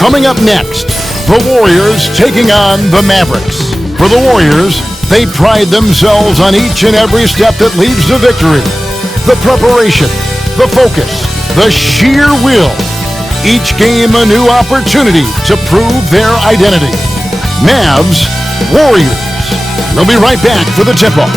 Coming up next, the Warriors taking on the Mavericks. For the Warriors, they pride themselves on each and every step that leads to victory. The preparation, the focus, the sheer will. Each game a new opportunity to prove their identity. Mavs, Warriors. We'll be right back for the tip-off.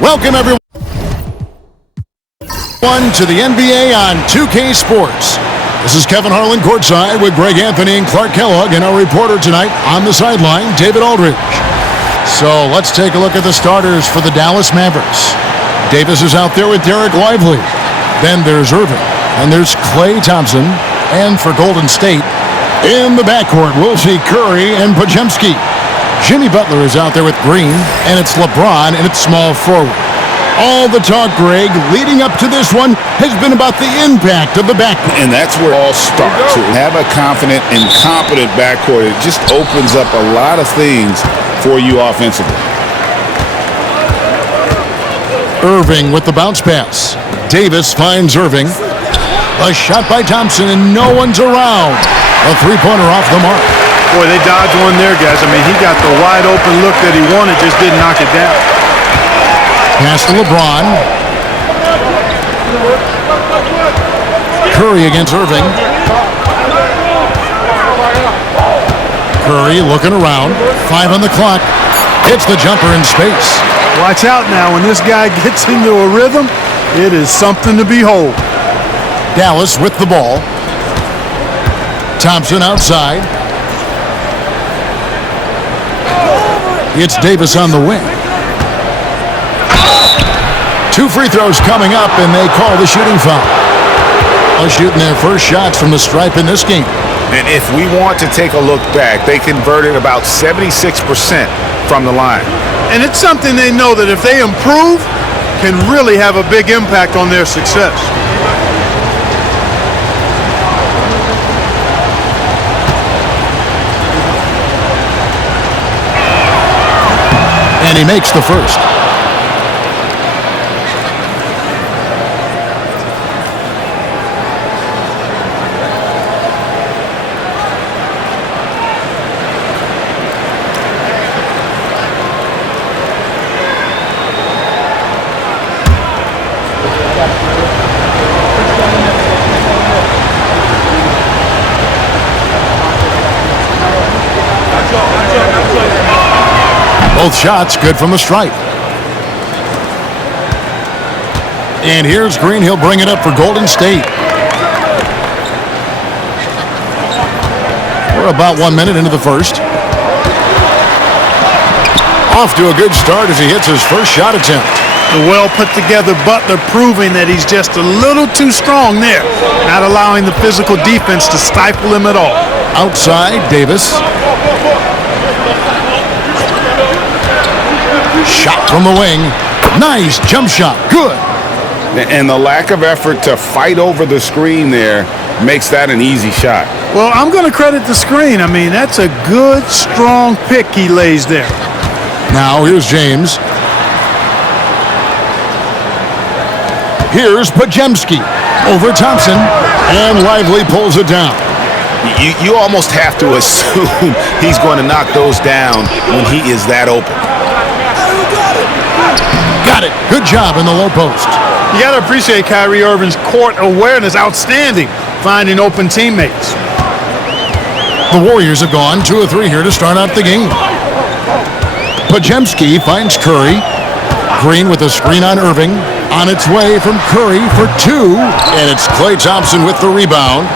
Welcome, everyone, to the NBA on 2K Sports. This is Kevin Harlan courtside with Greg Anthony and Clark Kellogg, and our reporter tonight on the sideline, David Aldridge. So let's take a look at the starters for the Dallas Mavericks. Davis is out there with Derek Lively. Then there's Irving, and there's Klay Thompson. And for Golden State, in the backcourt, we'll see Curry and Podziemski. Jimmy Butler is out there with Green, and it's LeBron, and it's small forward. All the talk, Greg, leading up to this one has been about the impact of the backcourt. And that's where it all starts. To have a confident and competent backcourt, it just opens up a lot of things for you offensively. Irving with the bounce pass. Davis finds Irving. A shot by Thompson, and no one's around. A three-pointer off the mark. Boy, they dodged one there, guys. I mean, he got the wide-open look that he wanted, just didn't knock it down. Pass to LeBron. Curry against Irving. Curry looking around. 5 on the clock. Hits the jumper in space. Watch out now. When this guy gets into a rhythm, it is something to behold. Dallas with the ball. Thompson outside. It's Davis on the wing. 2 free throws coming up, and they call the shooting foul. Shooting their first shots from the stripe in this game. And if we want to take a look back, they converted about 76% from the line. And it's something they know that if they improve, can really have a big impact on their success. And he makes the first. Both shots good from the stripe. And here's Green. He'll bring it up for Golden State. We're about 1 minute into the first. Off to a good start as he hits his first shot attempt. The well put together Butler proving that he's just a little too strong there, not allowing the physical defense to stifle him at all. Outside, Davis. Shot from the wing. Nice jump shot. Good. And the lack of effort to fight over the screen there makes that an easy shot. Well, I'm going to credit the screen. I mean, that's a good, strong pick he lays there. Now here's James. Here's Podziemski over Thompson, and Lively pulls it down. You almost have to assume he's going to knock those down when he is that open. Got it. Good job in the low post. You got to appreciate Kyrie Irving's court awareness. Outstanding, finding open teammates. The Warriors have gone 2 of 3 here to start out the game. Podziemski finds Curry. Green with a screen on Irving. On its way from Curry for 2. And it's Klay Thompson with the rebound.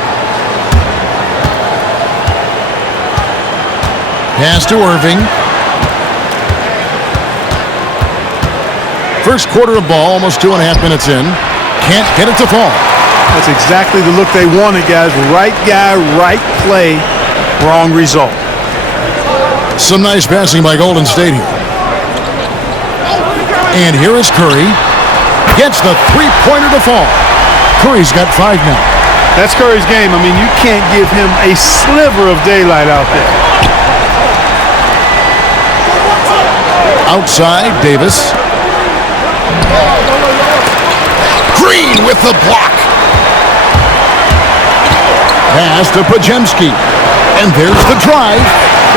Pass to Irving. First quarter of ball, almost 2.5 minutes in. Can't get it to fall. That's exactly the look they wanted, guys. Right guy, right play, wrong result. Some nice passing by Golden State here. And here is Curry. Gets the three-pointer to fall. Curry's got 5 now. That's Curry's game. I mean, you can't give him a sliver of daylight out there. Outside, Davis. Green with the block. Pass to Podziemski. And there's the drive.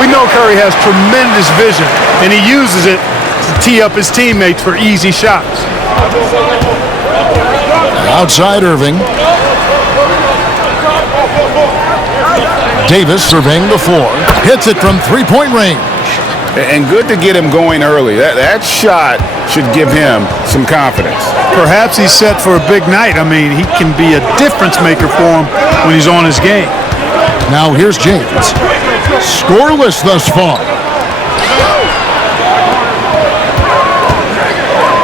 We know Curry has tremendous vision, and he uses it to tee up his teammates for easy shots. Outside Irving. Davis surveying the floor. Hits it from three-point range. And good to get him going early. That shot should give him some confidence. Perhaps he's set for a big night. I mean, he can be a difference maker for him when he's on his game. Now here's James. Scoreless thus far.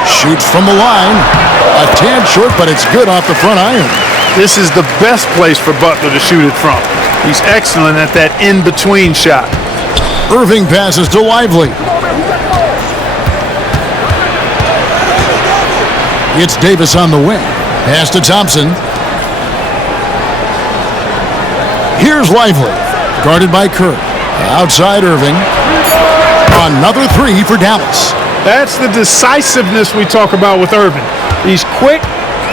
Shoots from the line. A tad short, but it's good off the front iron. This is the best place for Butler to shoot it from. He's excellent at that in-between shot. Irving passes to Lively. It's Davis on the wing. Pass to Thompson. Here's Lively. Guarded by Kerr. Outside Irving. Another three for Dallas. That's the decisiveness we talk about with Irving. He's quick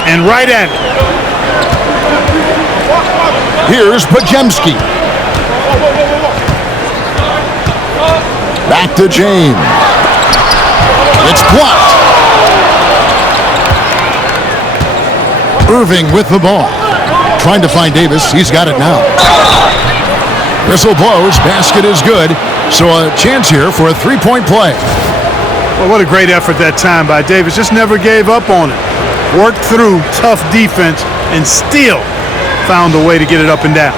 and right at it. Here's Podziemski. Back to James. It's blocked. Irving with the ball. Trying to find Davis. He's got it now. Whistle blows. Basket is good. So a chance here for a three-point play. Well, what a great effort that time by Davis. Just never gave up on it. Worked through tough defense and still found a way to get it up and down.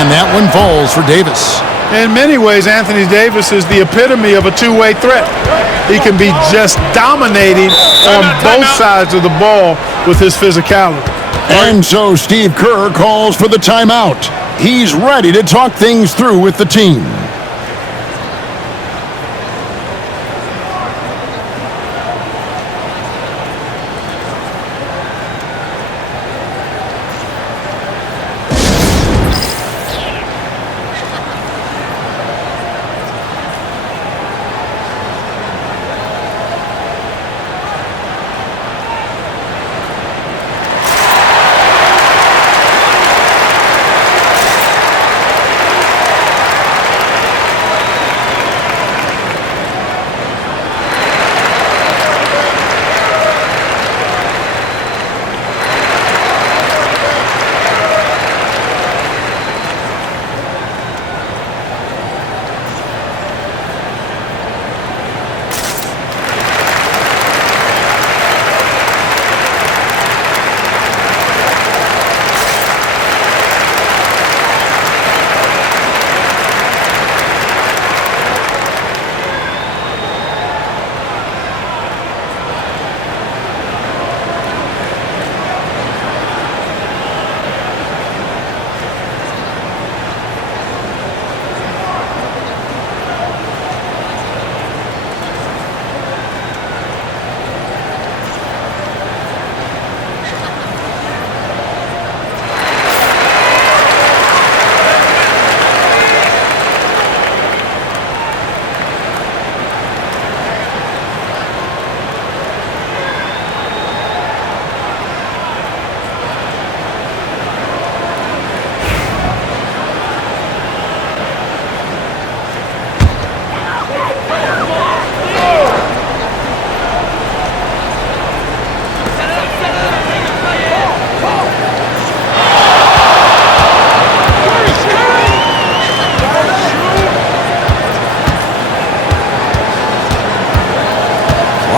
And that one falls for Davis. In many ways, Anthony Davis is the epitome of a two-way threat. He can be just dominating on both sides of the ball with his physicality. And so Steve Kerr calls for the timeout. He's ready to talk things through with the team.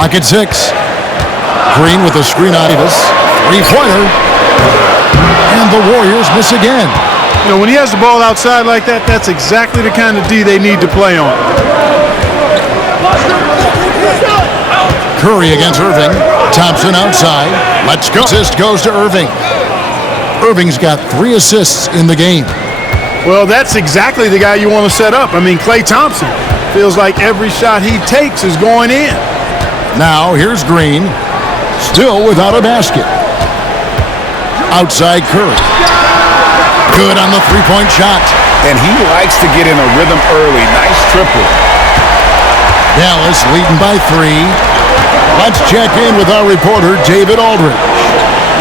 Clock at 6. Green with a screen on Davis. Three-pointer. And the Warriors miss again. You know, when he has the ball outside like that, that's exactly the kind of D they need to play on. Curry against Irving. Thompson outside. Let's go. Assist goes to Irving. Irving's got 3 assists in the game. Well, that's exactly the guy you want to set up. I mean, Klay Thompson feels like every shot he takes is going in. Now, here's Green. Still without a basket. Outside Curry. Good on the three-point shot. And he likes to get in a rhythm early. Nice triple. Dallas leading by 3. Let's check in with our reporter, David Aldridge.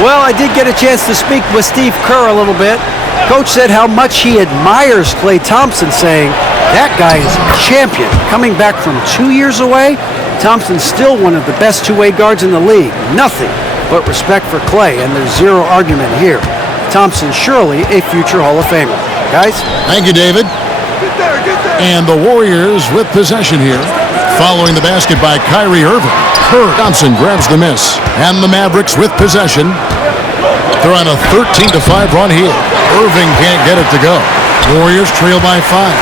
Well, I did get a chance to speak with Steve Kerr a little bit. Coach said how much he admires Klay Thompson, saying that guy is a champion. Coming back from 2 years away, Thompson's still one of the best two-way guards in the league. Nothing but respect for Klay, and there's zero argument here. Thompson surely a future Hall of Famer. Guys? Thank you, David. And the Warriors with possession here. Following the basket by Kyrie Irving. Thompson grabs the miss. And the Mavericks with possession. They're on a 13-5 run here. Irving can't get it to go. Warriors trail by 5.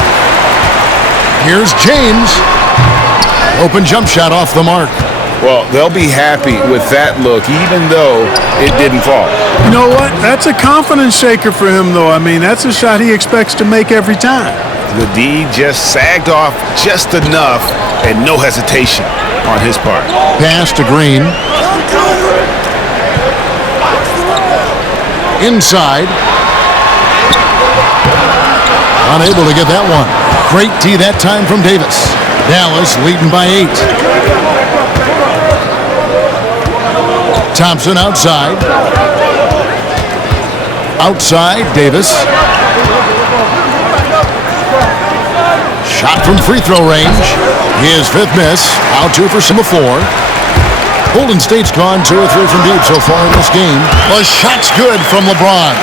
Here's James. Open jump shot off the mark. Well, they'll be happy with that look, even though it didn't fall. You know what? That's a confidence shaker for him, though. I mean, that's a shot he expects to make every time. The D just sagged off just enough and no hesitation on his part. Pass to Green. Inside. Unable to get that one. Great D that time from Davis. Dallas leading by 8. Thompson outside. Outside, Davis. Shot from free throw range. His 5th miss. Out 2 for some 4. Golden State's gone 2 or 3 from deep so far in this game. The shot's good from LeBron.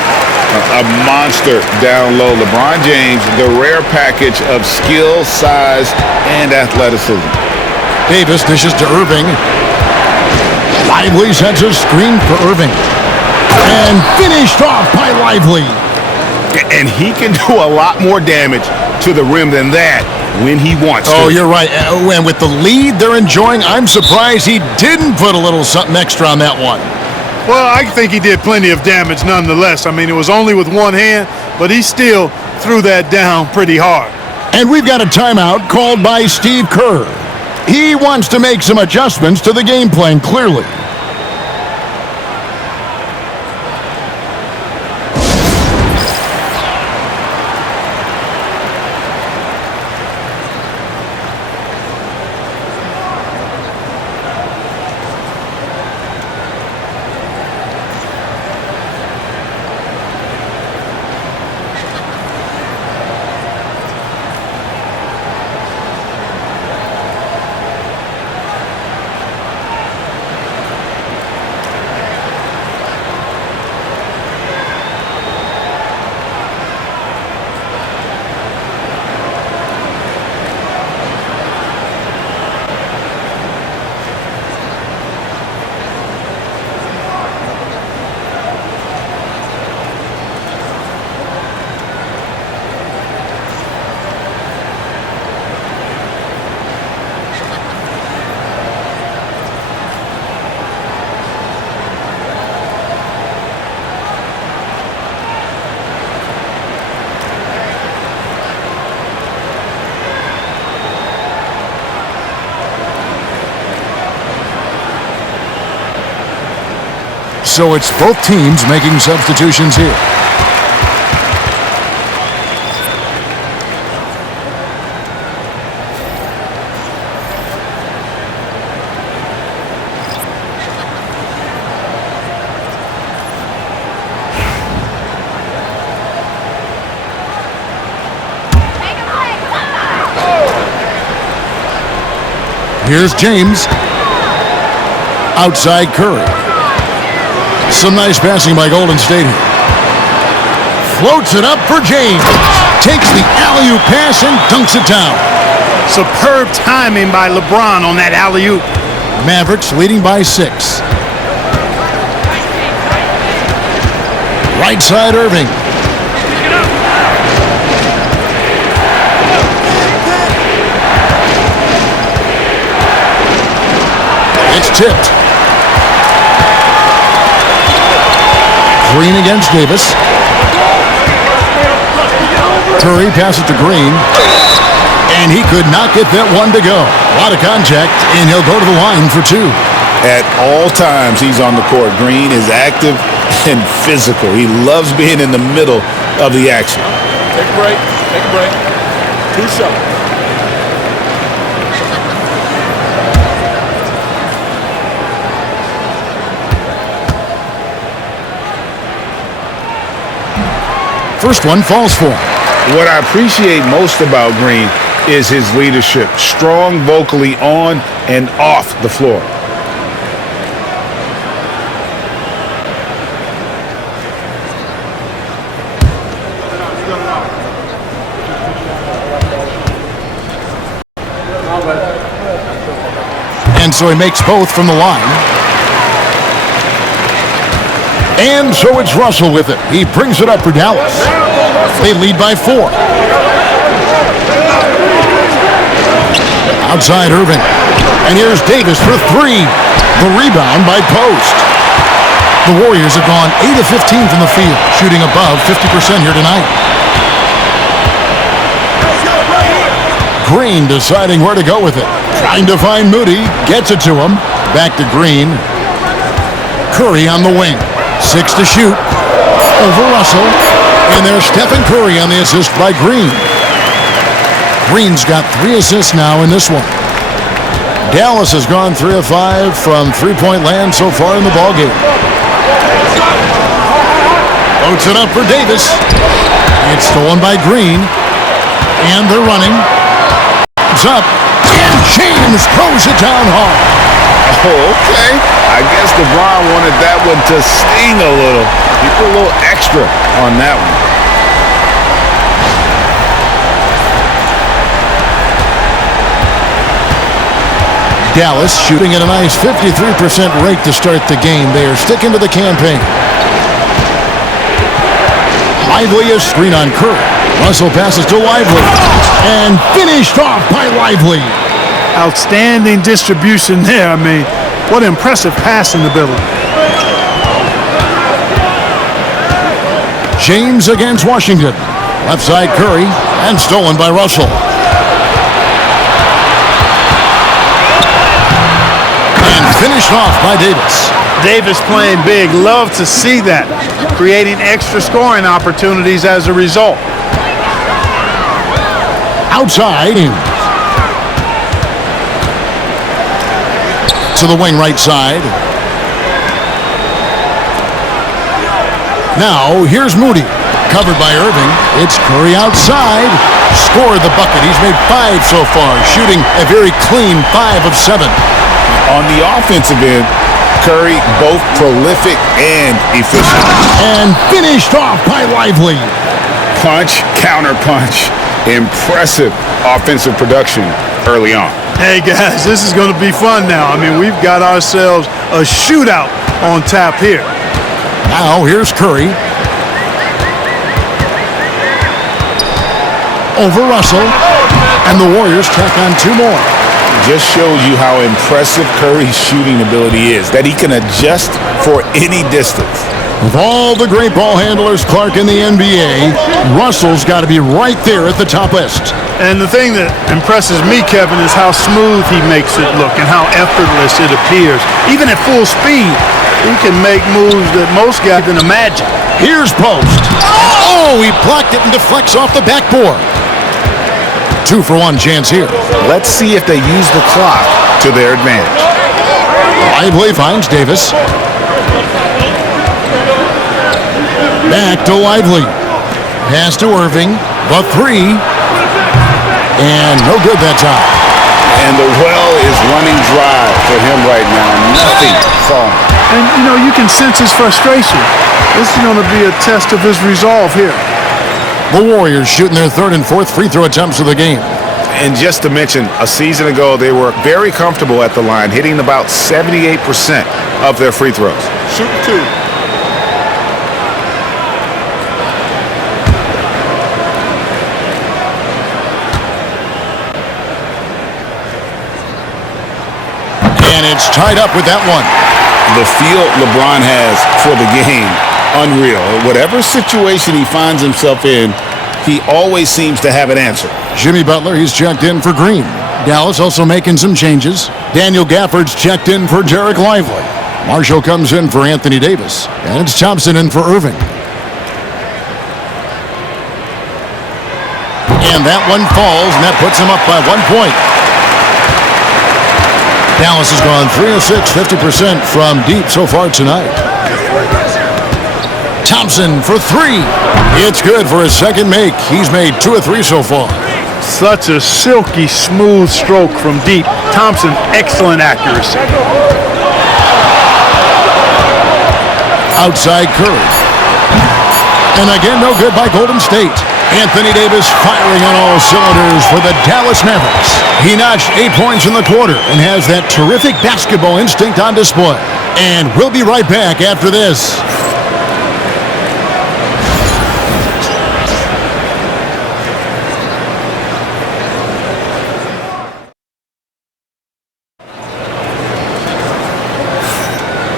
A monster down low. LeBron James, the rare package of skill, size, and athleticism. Davis dishes to Irving. Lively sets a screen for Irving. And finished off by Lively. And he can do a lot more damage to the rim than that when he wants to. Oh, you're right. And with the lead they're enjoying, I'm surprised he didn't put a little something extra on that one. Well, I think he did plenty of damage nonetheless. I mean, it was only with one hand, but he still threw that down pretty hard. And we've got a timeout called by Steve Kerr. He wants to make some adjustments to the game plan, clearly. So it's both teams making substitutions here. Here's James. Outside Curry. Some nice passing by Golden State here. Floats it up for James. Takes the alley-oop pass and dunks it down. Superb timing by LeBron on that alley-oop. Mavericks leading by 6. Right side, Irving. It's tipped. Green against Davis. Curry passes to Green. And he could not get that one to go. A lot of contact, and he'll go to the line for 2. At all times, he's on the court. Green is active and physical. He loves being in the middle of the action. Take a break. Take a break. 2 shots. First one falls for him. What I appreciate most about Green is his leadership. Strong vocally on and off the floor. And so he makes both from the line. And so it's Russell with it. He brings it up for Dallas. They lead by 4. Outside Irving. And here's Davis for 3. The rebound by Post. The Warriors have gone 8 of 15 from the field, shooting above 50% here tonight. Green deciding where to go with it. Trying to find Moody. Gets it to him. Back to Green. Curry on the wing. 6 to shoot. Over Russell. And there's Stephen Curry on the assist by Green. Green's got 3 assists now in this one. Dallas has gone 3 of 5 from three-point land so far in the ballgame. Floats it up for Davis. It's stolen by Green. And they're running. It's up. And James throws it down hard. Oh, okay. I guess LeBron wanted that one to sting a little. He put a little extra on that one. Dallas shooting at a nice 53% rate to start the game. They are sticking to the campaign. Lively a screen on Curry. Russell passes to Lively. And finished off by Lively. Outstanding distribution there. I mean, what impressive passing ability. James against Washington. Left side Curry. And stolen by Russell. And finished off by Davis. Davis playing big. Love to see that. Creating extra scoring opportunities as a result. Outside. To the wing right side. Now, here's Moody. Covered by Irving. It's Curry outside. Scored the bucket. He's made 5 so far. Shooting a very clean 5 of 7. On the offensive end, Curry both prolific and efficient. And finished off by Lively. Punch, counter punch. Impressive offensive production early on. Hey guys, this is going to be fun now. I mean, we've got ourselves a shootout on tap here. Now here's Curry. Over Russell. And the Warriors tack on 2 more. Just shows you how impressive Curry's shooting ability is, that he can adjust for any distance. With all the great ball handlers, Clark, in the NBA, Russell's got to be right there at the top list. And the thing that impresses me, Kevin, is how smooth he makes it look and how effortless it appears. Even at full speed, he can make moves that most guys can imagine. Here's Post. Oh, he blocked it and deflects off the backboard. 2-for-1 chance here. Let's see if they use the clock to their advantage. Lively finds Davis. Back to Lively. Pass to Irving. The 3. And no good that time. And the well is running dry for him right now. Nothing falling. And, you know, you can sense his frustration. This is going to be a test of his resolve here. The Warriors shooting their 3rd and 4th free throw attempts of the game. And just to mention, a season ago, they were very comfortable at the line, hitting about 78% of their free throws. Shoot two. And it's tied up with that one. The feel LeBron has for the game, unreal. Whatever situation he finds himself in, he always seems to have an answer. Jimmy Butler, he's checked in for Green. Dallas also making some changes. Daniel Gafford's checked in for Derek Lively. Marshall comes in for Anthony Davis. And it's Thompson in for Irving. And that one falls, and that puts him up by 1 point. Dallas has gone 3 of 6, 50% from deep so far tonight. Thompson for three. It's good for his second make. He's made 2 of 3 so far. Such a silky, smooth stroke from deep. Thompson, excellent accuracy. Outside Curry. And again, no good by Golden State. Anthony Davis firing on all cylinders for the Dallas Mavericks. He notched 8 points in the quarter and has that terrific basketball instinct on display. And we'll be right back after this.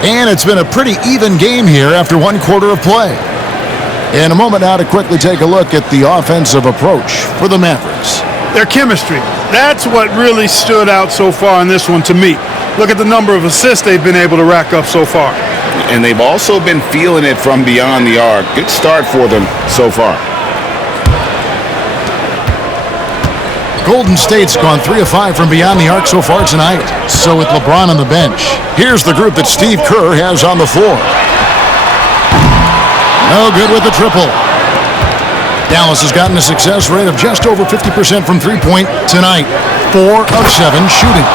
And it's been a pretty even game here after 1 quarter of play. In a moment now to quickly take a look at the offensive approach for the Mavericks. Their chemistry. That's what really stood out so far in this one to me. Look at the number of assists they've been able to rack up so far. And they've also been feeling it from beyond the arc. Good start for them so far. Golden State's gone 3 of 5 from beyond the arc so far tonight. So with LeBron on the bench, here's the group that Steve Kerr has on the floor. No good with the triple. Dallas has gotten a success rate of just over 50% from three-point tonight. 4 of 7 shooting.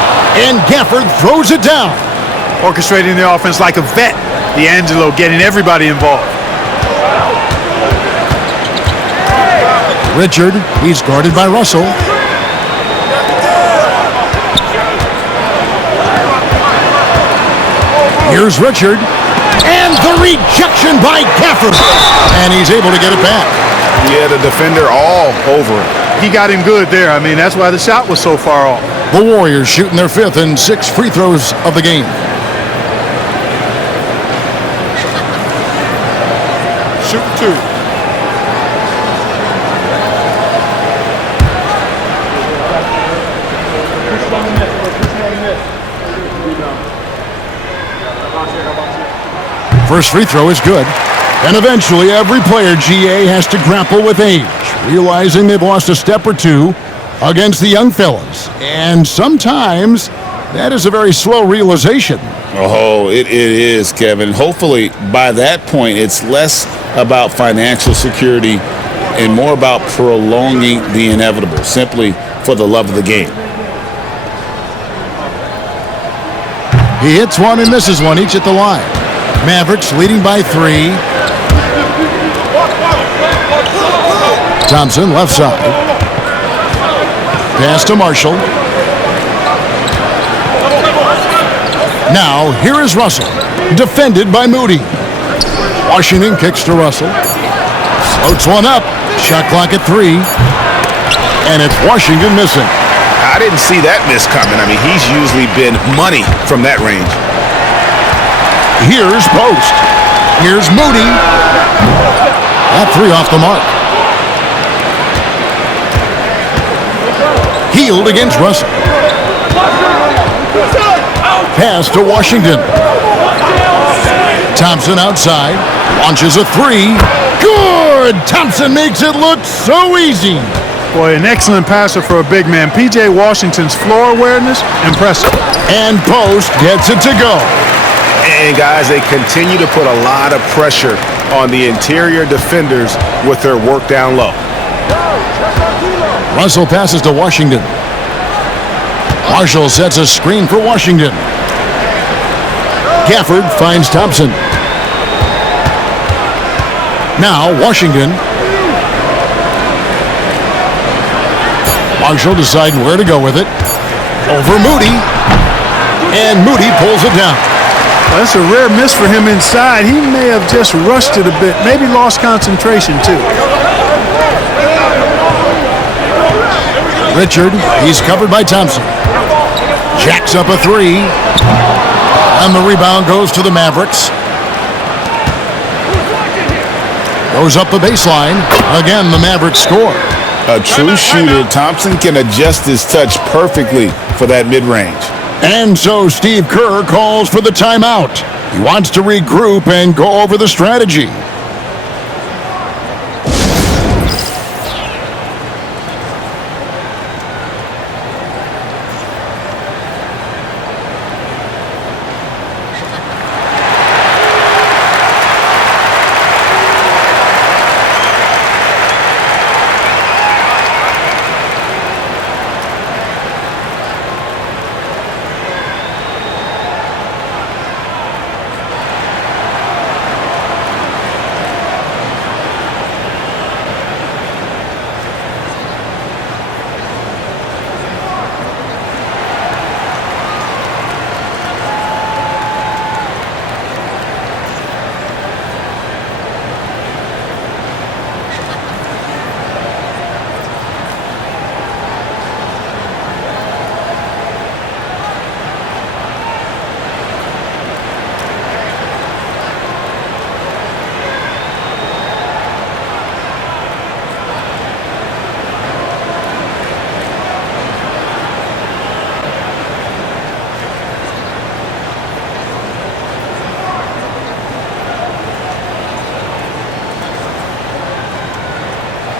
And Gafford throws it down. Orchestrating the offense like a vet. D'Angelo getting everybody involved. Richard, he's guarded by Russell. Here's Richard. And the rejection by Gafford. And he's able to get it back. Yeah, the defender all over it. He got him good there. I mean, that's why the shot was so far off. The Warriors shooting their 5th and 6th free throws of the game. Shoot two. First free throw is good. And eventually every player, GA, has to grapple with age, realizing they've lost a step or two against the young fellas. And sometimes that is a very slow realization. Oh, it is, Kevin. Hopefully by that point it's less about financial security and more about prolonging the inevitable, simply for the love of the game. He hits one and misses one, each at the line. Mavericks leading by 3. Thompson, left side. Pass to Marshall. Now, here is Russell. Defended by Moody. Washington kicks to Russell. Floats one up. Shot clock at 3. And it's Washington missing. I didn't see that miss coming. I mean, he's usually been money from that range. Here's Post. Here's Moody. That 3 off the mark. Healed against Russell. Pass to Washington. Thompson outside. Launches a 3. Good! Thompson makes it look so easy. Boy, an excellent passer for a big man. P.J. Washington's floor awareness, impressive. And Post gets it to go. And guys, they continue to put a lot of pressure on the interior defenders with their work down low. Russell passes to Washington. Marshall sets a screen for Washington. Gafford finds Thompson. Now Washington. Marshall deciding where to go with it. Over Moody. And Moody pulls it down. Well, that's a rare miss for him inside. He may have just rushed it a bit. Maybe lost concentration, too. Richard, he's covered by Thompson. Jacks up a three. And the rebound goes to the Mavericks. Goes up the baseline. Again, the Mavericks score. A true shooter, Thompson can adjust his touch perfectly for that mid-range. And so Steve Kerr calls for the timeout. He wants to regroup and go over the strategy.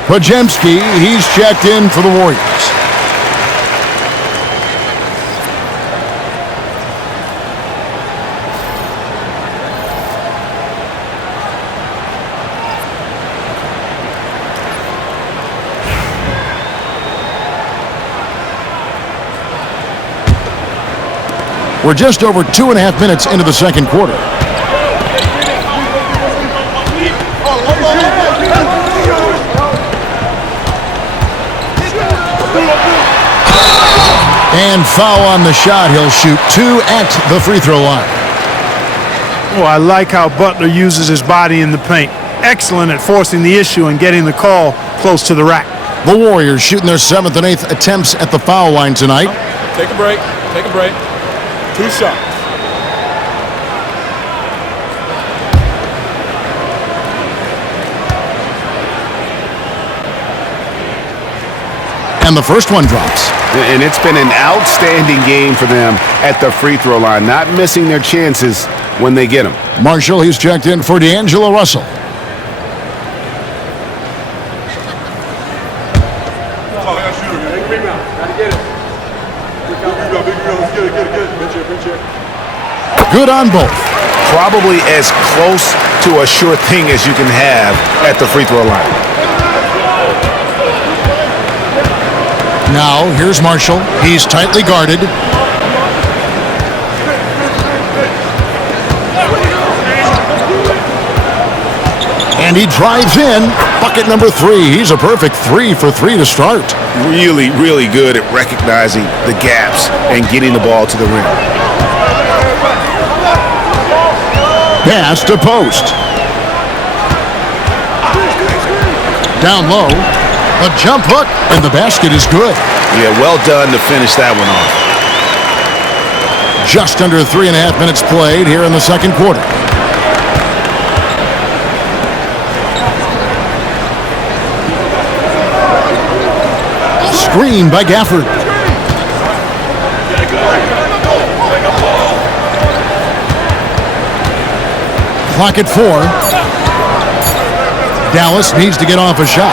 Pajemski, he's checked in for the Warriors. We're just over 2.5 minutes into the second quarter. And foul on the shot. He'll shoot 2 at the free throw line. Oh, I like how Butler uses his body in the paint. Excellent at forcing the issue and getting the call close to the rack. The Warriors shooting their 7th and 8th attempts at the foul line tonight. Take a break. Take a break. 2 shots. And the first one drops. And it's been an outstanding game for them at the free throw line, not missing their chances when they get them. Marshall, he's checked in for D'Angelo Russell. Good on both. Probably as close to a sure thing as you can have at the free throw line. Now, here's Marshall. He's tightly guarded. And he drives in. Bucket number 3. He's a perfect 3 for 3 to start. Really, really good at recognizing the gaps and getting the ball to the rim. Pass to post. Down low. A jump hook, and the basket is good. Yeah, well done to finish that one off. Just under 3.5 minutes played here in the second quarter. Screen by Gafford. Clock at 4. Dallas needs to get off a shot.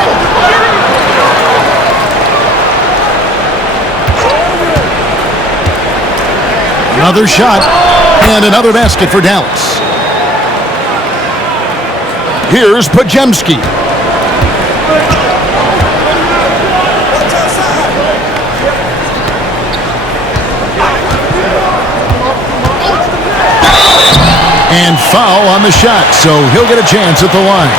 Another shot, and another basket for Dallas. Here's Pajemski. And foul on the shot, so he'll get a chance at the line.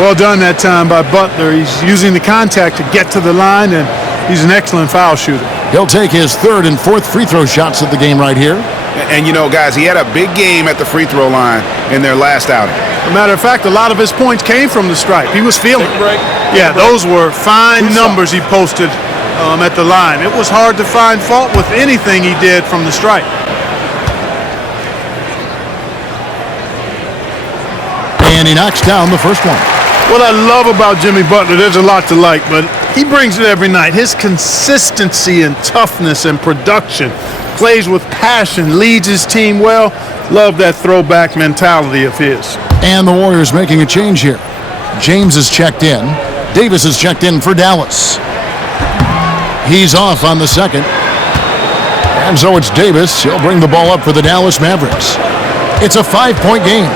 Well done that time by Butler. He's using the contact to get to the line, and he's an excellent foul shooter. He'll take his third and fourth free throw shots of the game right here. And, you know, guys, he had a big game at the free throw line in their last outing. As a matter of fact, a lot of his points came from the stripe. He was feeling it. Yeah, those were fine numbers he posted at the line. It was hard to find fault with anything he did from the stripe. And he knocks down the first one. What I love about Jimmy Butler, there's a lot to like, but he brings it every night. His consistency and toughness and production, plays with passion, leads his team well. Love that throwback mentality of his. And the Warriors making a change here. James is checked in. Davis is checked in for Dallas. He's off on the second. And so it's Davis. He'll bring the ball up for the Dallas Mavericks. It's a 5-point game.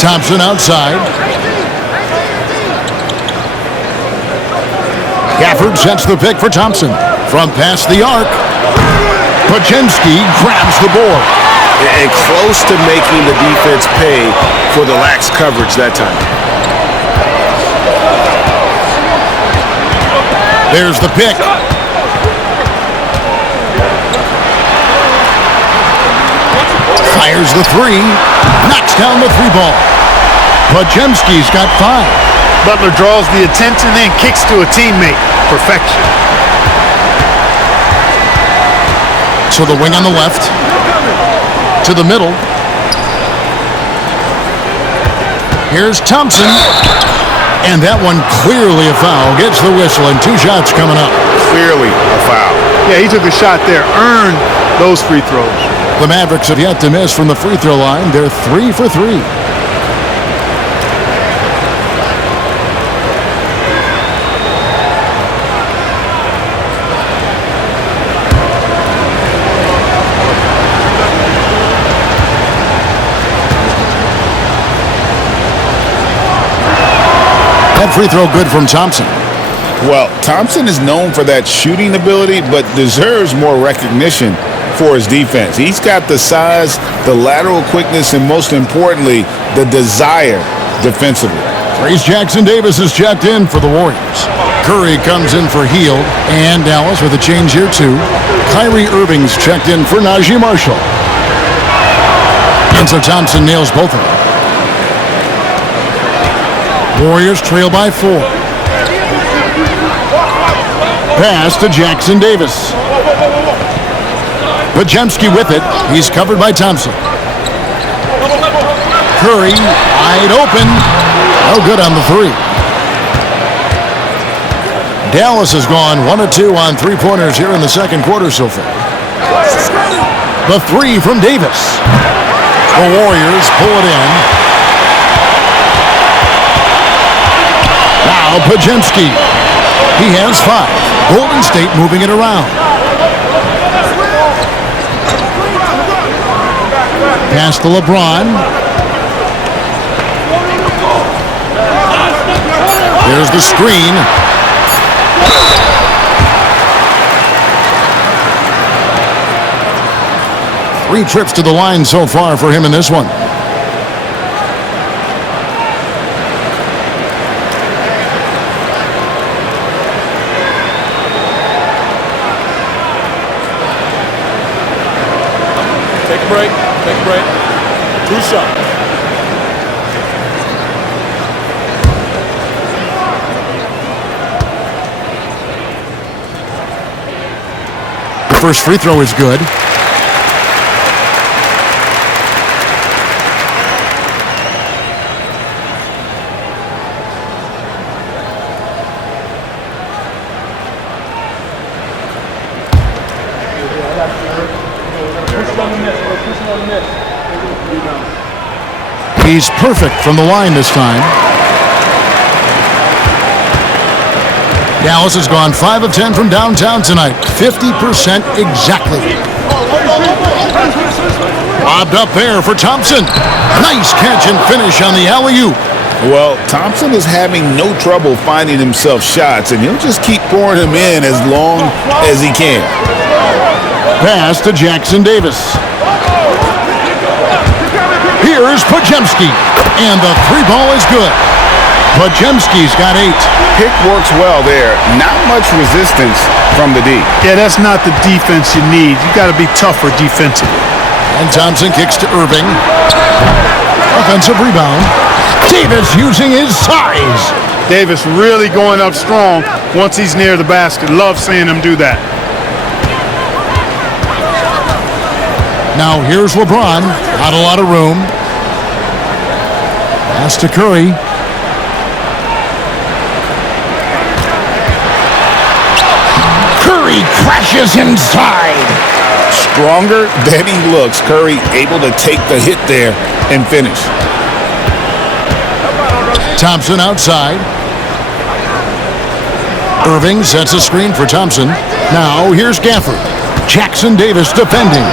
Thompson outside. Gafford sets the pick for Thompson. From past the arc. Pajemski grabs the board. And close to making the defense pay for the lax coverage that time. There's the pick. Fires the three. Knocks down the three ball. Pajemski's got 5. Butler draws the attention and kicks to a teammate. Perfection. To the wing on the left. To the middle. Here's Thompson. And that one clearly a foul. Gets the whistle and 2 shots coming up. Clearly a foul. Yeah, he took a shot there. Earned those free throws. The Mavericks have yet to miss from the free throw line. They're 3 for 3. That free throw good from Thompson. Well, Thompson is known for that shooting ability, but deserves more recognition for his defense. He's got the size, the lateral quickness, and most importantly, the desire defensively. Trace Jackson-Davis is checked in for the Warriors. Curry comes in for Hield, and Dallas with a change here too. Kyrie Irving's checked in for Najee Marshall. And so Thompson nails both of them. Warriors trail by 4. Pass to Jackson-Davis. Pajemski with it. He's covered by Thompson. Curry wide open. No good on the 3. Dallas has gone 1 of 2 on 3-pointers here in the second quarter so far. The 3 from Davis. The Warriors pull it in. Now Pajemski. He has 5. Golden State moving it around. Pass to LeBron. There's the screen. Three trips to the line so far for him in this one. Take a break. Take a break. 2 shots. The first free throw is good. He's perfect from the line this time. Dallas has gone 5 of 10 from downtown tonight. 50% exactly. Lobbed up there for Thompson. Nice catch and finish on the alley-oop. Well, Thompson is having no trouble finding himself shots, and he'll just keep pouring them in as long as he can. Pass to Jackson-Davis. Here's Pajemski, and the 3 ball is good. Podziemski's got 8. Pick works well there. Not much resistance from the D. Yeah, that's not the defense you need. You got to be tougher defensively. And Thompson kicks to Irving. Offensive rebound. Davis using his size. Davis really going up strong once he's near the basket. Love seeing him do that. Now here's LeBron. Not a lot of room. Pass to Curry. Curry crashes inside. Stronger than he looks. Curry able to take the hit there and finish. Thompson outside. Irving sets a screen for Thompson. Now here's Gafford. Jackson Davis defending.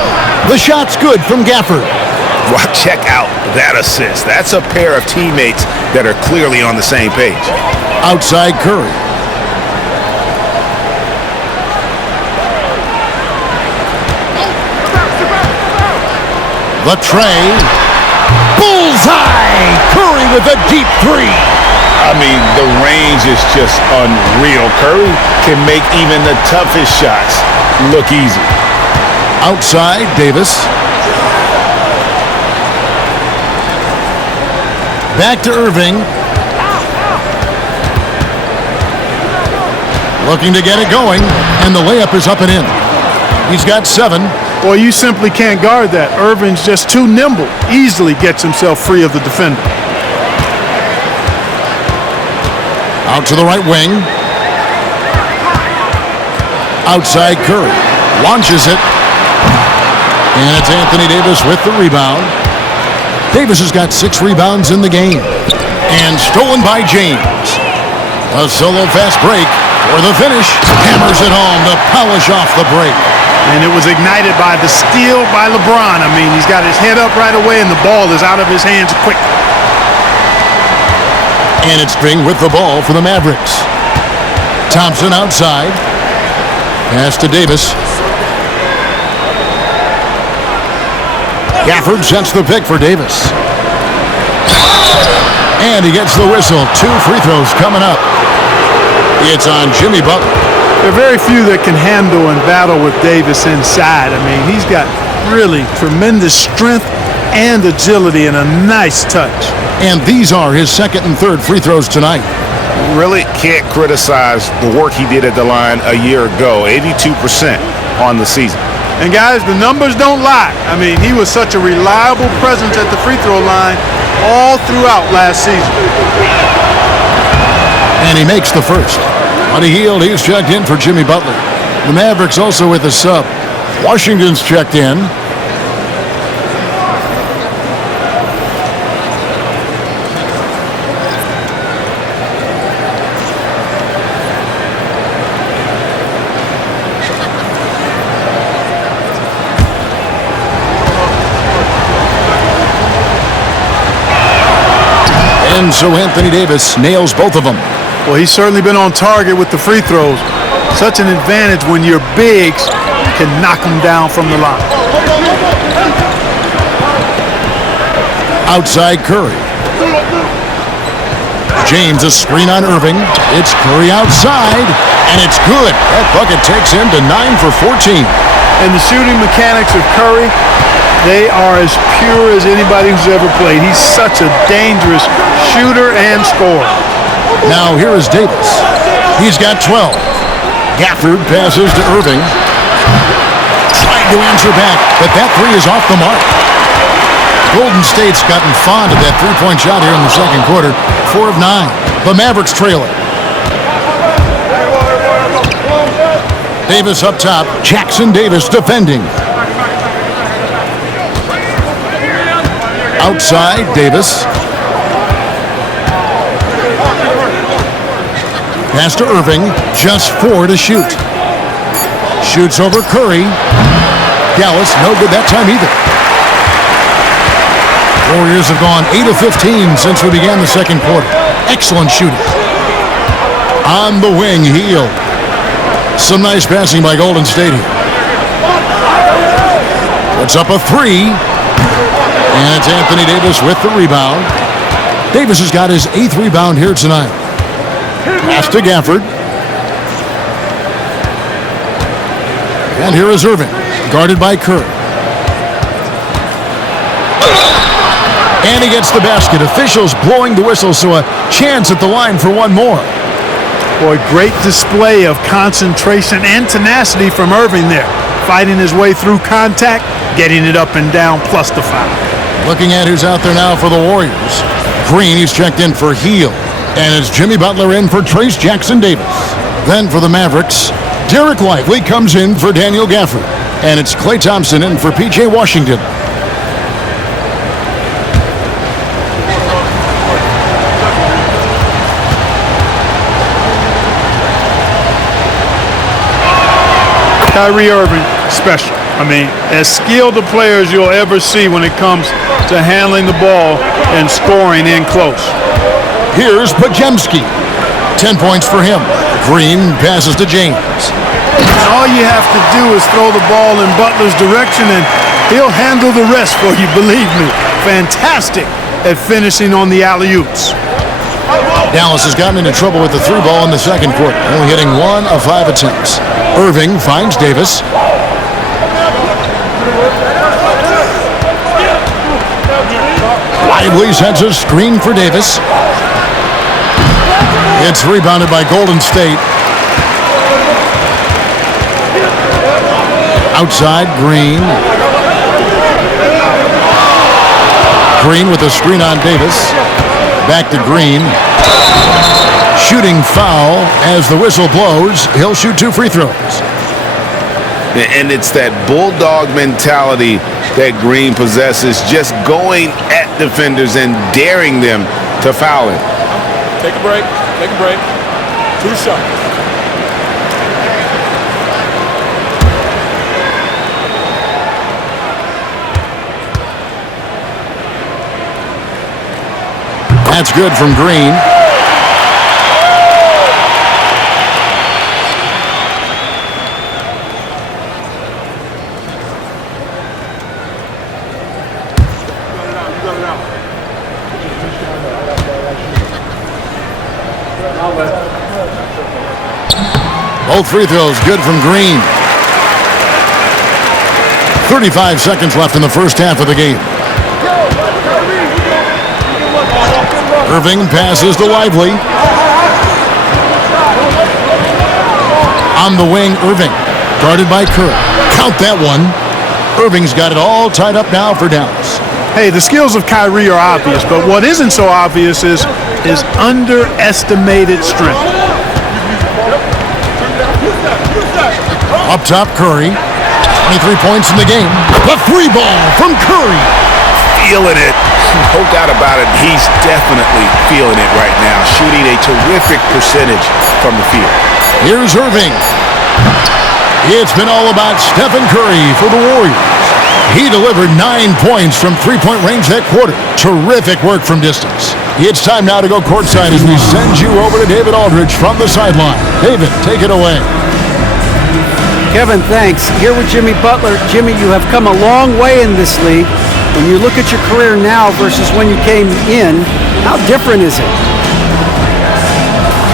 The shot's good from Gafford. Well, check out that assist. That's a pair of teammates that are clearly on the same page. Outside Curry. The tray. Bullseye! Curry with a deep 3. I mean, the range is just unreal. Curry can make even the toughest shots look easy. Outside Davis. Back to Irving. Looking to get it going, and the layup is up and in. He's got 7. Well, you simply can't guard that. Irving's just too nimble. Easily gets himself free of the defender. Out to the right wing. Outside Curry. Launches it. And it's Anthony Davis with the rebound. Davis has got 6 rebounds in the game. And stolen by James. A solo fast break for the finish. Hammers it home to polish off the break. And it was ignited by the steal by LeBron. I mean, he's got his head up right away, and the ball is out of his hands quick. And it's Green with the ball for the Mavericks. Thompson outside. Pass to Davis. Gafford sets the pick for Davis. And he gets the whistle. 2 free throws coming up. It's on Jimmy Butler. There are very few that can handle and battle with Davis inside. I mean, he's got really tremendous strength and agility and a nice touch. And these are his 2nd and 3rd free throws tonight. Really can't criticize the work he did at the line a year ago. 82% on the season. And guys, the numbers don't lie. I mean, he was such a reliable presence at the free throw line all throughout last season. And he makes the first. Buddy Hield, he's checked in for Jimmy Butler. The Mavericks also with a sub. Washington's checked in. And so Anthony Davis nails both of them. Well, he's certainly been on target with the free throws. Such an advantage when your bigs can knock them down from the line. Outside Curry. James, a screen on Irving. It's Curry outside, and it's good. That bucket takes him to 9 for 14. And the shooting mechanics of Curry, they are as pure as anybody who's ever played. He's such a dangerous shooter and scorer. Now here is Davis. He's got 12. Gafford passes to Irving. Trying to answer back, but that 3 is off the mark. Golden State's gotten fond of that three-point shot here in the second quarter. 4 of 9. The Mavericks trail it. Davis up top. Jackson Davis defending. Outside Davis. Pass to Irving. Just 4 to shoot. Shoots over Curry. Dallas no good that time either. Warriors have gone 8 of 15 since we began the second quarter. Excellent shooting. On the wing, Hield. Some nice passing by Golden State here. Puts up a 3. And it's Anthony Davis with the rebound. Davis has got his 8th rebound here tonight. Pass to Gafford. And here is Irving, guarded by Kerr. And he gets the basket. Officials blowing the whistle, so a chance at the line for one more. Boy, great display of concentration and tenacity from Irving there. Fighting his way through contact, getting it up and down, plus the foul. Looking at who's out there now for the Warriors. Green, he's checked in for Heel. And it's Jimmy Butler in for Trace Jackson-Davis. Then for the Mavericks, Derek Lively comes in for Daniel Gafford. And it's Klay Thompson in for P.J. Washington. Kyrie Irving, special. I mean, as skilled a player as you'll ever see when it comes to handling the ball and scoring in close. Here's Podziemski. 10 points for him. Green passes to James. And all you have to do is throw the ball in Butler's direction and he'll handle the rest for you, believe me. Fantastic at finishing on the alley-oops. Dallas has gotten into trouble with the 3 ball in the second quarter, only hitting 1 of 5 attempts. Irving finds Davis. Lively sets a screen for Davis. It's rebounded by Golden State. Outside, Green. Green with a screen on Davis. Back to Green. Shooting foul as the whistle blows. He'll shoot 2 free throws. And it's that bulldog mentality that Green possesses, just going at defenders and daring them to foul him. Take a break. Take a break. 2 shots. That's good from Green. Both free throws good from Green. 35 seconds left in the first half of the game. Irving passes to Lively. On the wing, Irving. Guarded by Kerr. Count that one. Irving's got it all tied up now for Dallas. Hey, the skills of Kyrie are obvious, but what isn't so obvious is his underestimated strength. Up top, Curry. 23 points in the game. The 3 ball from Curry. Feeling it. No doubt about it. He's definitely feeling it right now. Shooting a terrific percentage from the field. Here's Irving. It's been all about Stephen Curry for the Warriors. He delivered 9 points from 3-point range that quarter. Terrific work from distance. It's time now to go courtside as we send you over to David Aldridge from the sideline. David, take it away. Kevin, thanks. Here with Jimmy Butler. Jimmy, you have come a long way in this league. When you look at your career now versus when you came in, how different is it?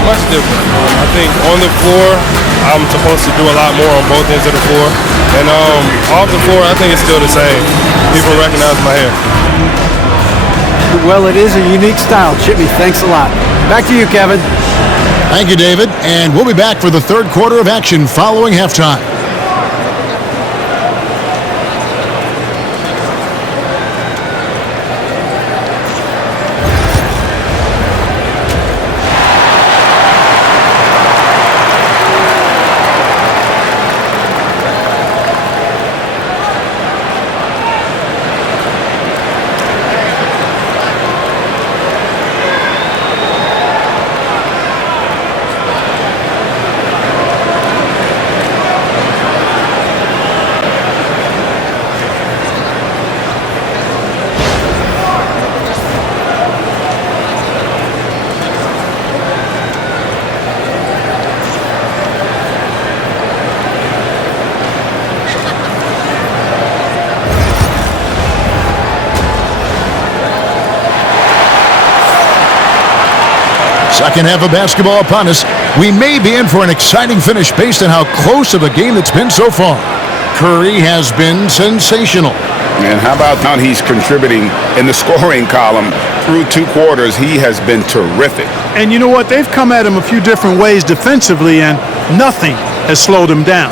Much different. I think on the floor, I'm supposed to do a lot more on both ends of the floor. And off the floor, I think it's still the same. People recognize my hair. Well, it is a unique style. Jimmy, thanks a lot. Back to you, Kevin. Thank you, David. And we'll be back for the third quarter of action following halftime. Second half of basketball upon us. We may be in for an exciting finish based on how close of a game it's been so far. Curry has been sensational. And how about how he's contributing in the scoring column through 2 quarters? He has been terrific. And you know what? They've come at him a few different ways defensively, and nothing has slowed him down.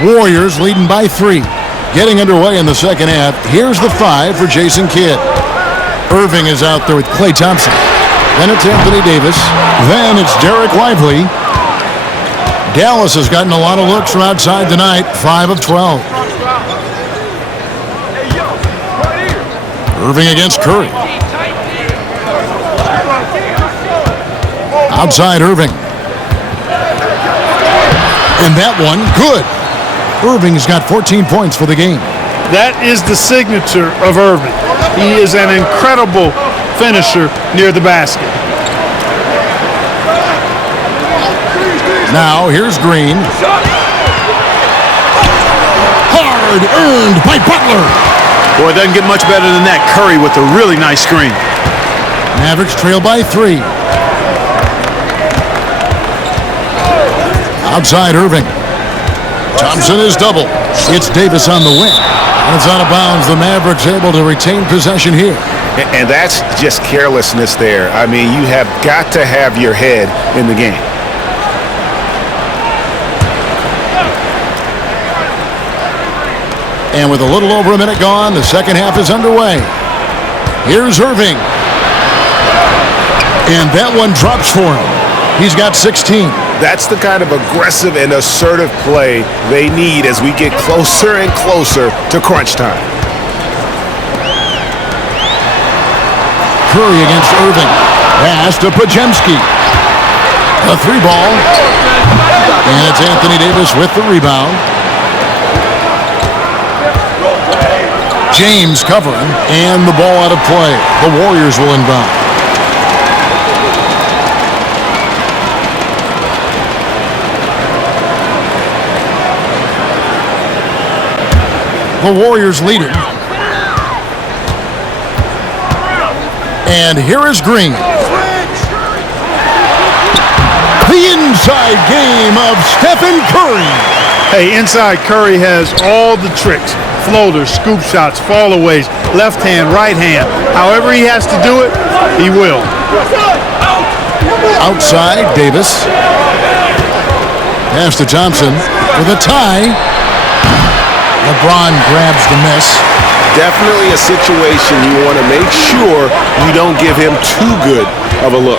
Warriors leading by 3. Getting underway in the second half. Here's the 5 for Jason Kidd. Irving is out there with Klay Thompson. Then it's Anthony Davis. Then it's Derek Lively. Dallas has gotten a lot of looks from outside tonight. 5 of 12. Irving against Curry. Outside Irving. And that one, good. Irving's got 14 points for the game. That is the signature of Irving. He is an incredible finisher near the basket. Now here's Green. Hard earned by Butler. Boy, it doesn't get much better than that. Curry with a really nice screen. Mavericks trail by 3. Outside Irving. Thompson is double. It's Davis on the wing. And it's out of bounds. The Mavericks able to retain possession here. And that's just carelessness there. I mean, you have got to have your head in the game. And with a little over a minute gone, the second half is underway. Here's Irving. And that one drops for him. He's got 16. That's the kind of aggressive and assertive play they need as we get closer and closer to crunch time. Curry against Irving. Pass to Pajemski. The 3 ball. And it's Anthony Davis with the rebound. James covering. And the ball out of play. The Warriors will inbound. The Warriors lead it. And here is Green. The inside game of Stephen Curry. Hey, inside Curry has all the tricks. Floaters, scoop shots, fallaways, left hand, right hand. However he has to do it, he will. Outside, Davis. Pass to Thompson for the tie. LeBron grabs the miss. Definitely a situation you want to make sure you don't give him too good of a look.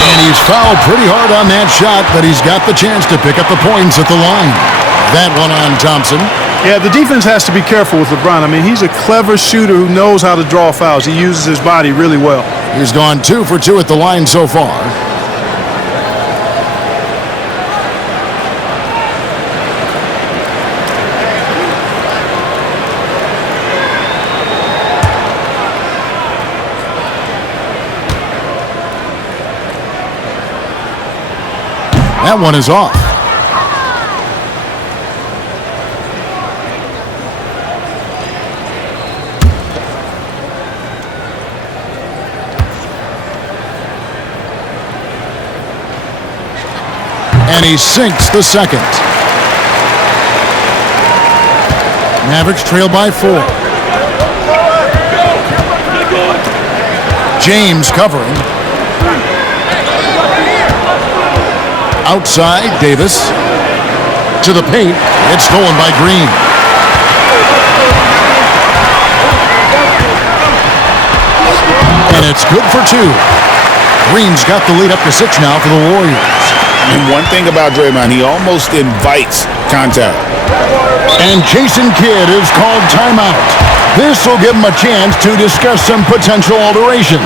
And he's fouled pretty hard on that shot, but he's got the chance to pick up the points at the line. That one on Thompson. Yeah, the defense has to be careful with LeBron. I mean, he's a clever shooter who knows how to draw fouls. He uses his body really well. He's gone 2 for 2 at the line so far. That one is off. And he sinks the second. Mavericks trail by 4. James covering. Outside, Davis. To the paint. It's stolen by Green. And it's good for 2. Green's got the lead up to 6 now for the Warriors. And one thing about Draymond, he almost invites contact. And Jason Kidd is called timeout. This will give him a chance to discuss some potential alterations.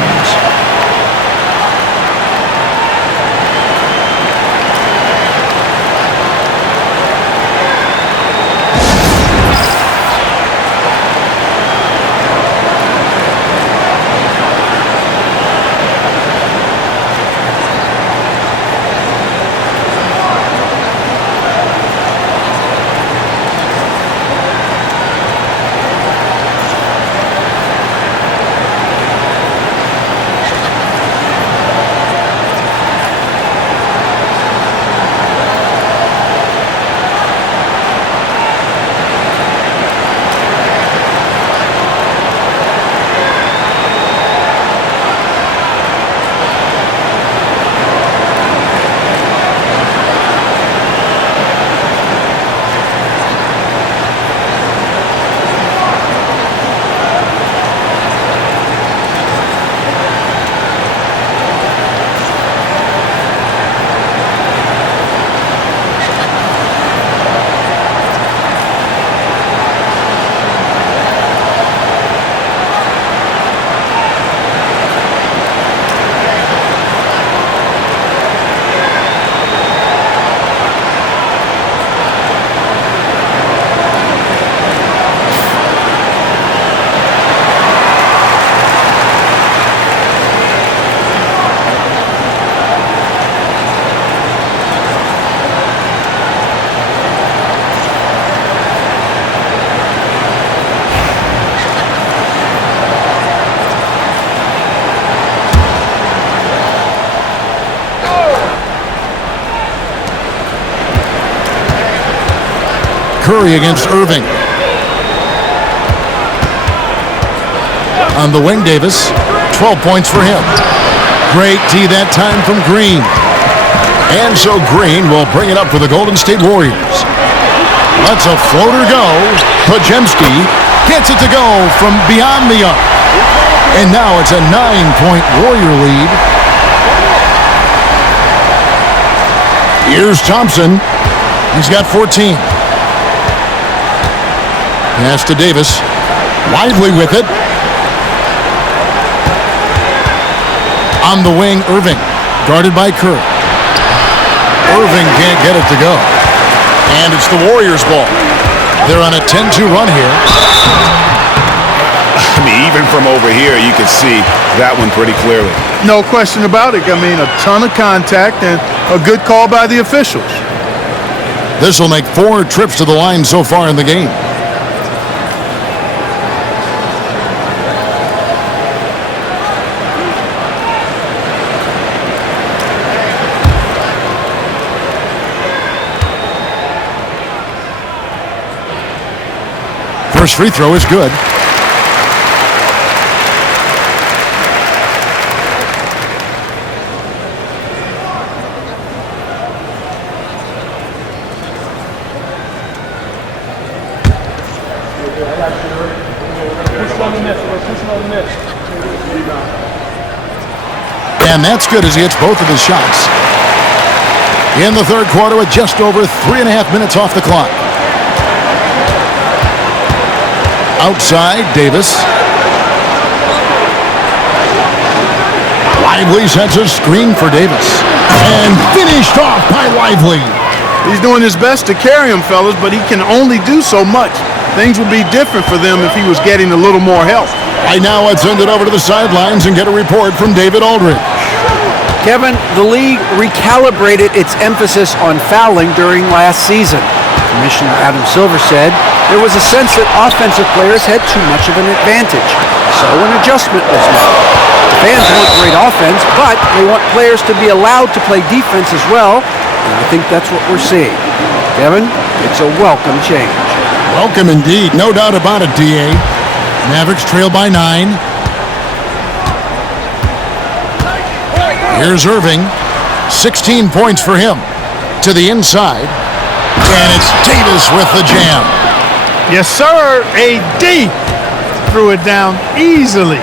Curry against Irving. On the wing, Davis. 12 points for him. Great D that time from Green. And so Green will bring it up for the Golden State Warriors. Lets a floater go. Podziemski gets it to go from beyond the arc. And now it's a 9-point Warrior lead. Here's Thompson. He's got 14. Pass to Davis. Lively with it. On the wing, Irving. Guarded by Kerr. Irving can't get it to go. And it's the Warriors' ball. They're on a 10-2 run here. I mean, even from over here, you can see that one pretty clearly. No question about it. I mean, a ton of contact and a good call by the officials. This will make 4 trips to the line so far in the game. First free throw is good. And that's good as he hits both of his shots. In the third quarter with just over 3.5 minutes off the clock. Outside, Davis. Lively sets a screen for Davis. And finished off by Lively. He's doing his best to carry him, fellas, but he can only do so much. Things would be different for them if he was getting a little more help. Right now, let's send it over to the sidelines and get a report from David Aldridge. Kevin, the league recalibrated its emphasis on fouling during last season. Commissioner Adam Silver said there was a sense that offensive players had too much of an advantage, so an adjustment was made. The fans want great offense, but they want players to be allowed to play defense as well, and I think that's what we're seeing. Kevin, it's a welcome change. Welcome indeed, no doubt about it, D.A. Mavericks trail by 9. Here's Irving. 16 points for him. To the inside. And it's Davis with the jam. Yes, sir. AD threw it down easily.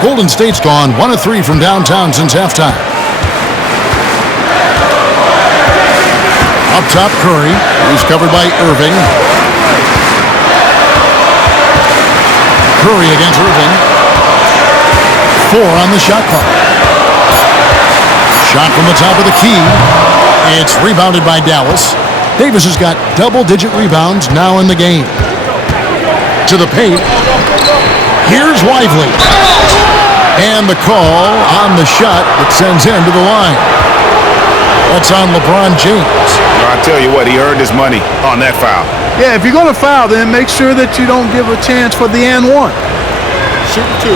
Golden State's gone 1 of 3 from downtown since halftime. Up top, Curry. He's covered by Irving. Curry against Irving. 4 on the shot clock. Shot from the top of the key. It's rebounded by Dallas. Davis has got double-digit rebounds now in the game. To the paint. Here's Lively. And the call on the shot that sends him to the line. That's on LeBron James. I tell you what, he earned his money on that foul. Yeah, if you're going to foul, then make sure that you don't give a chance for the and one. Shoot 2.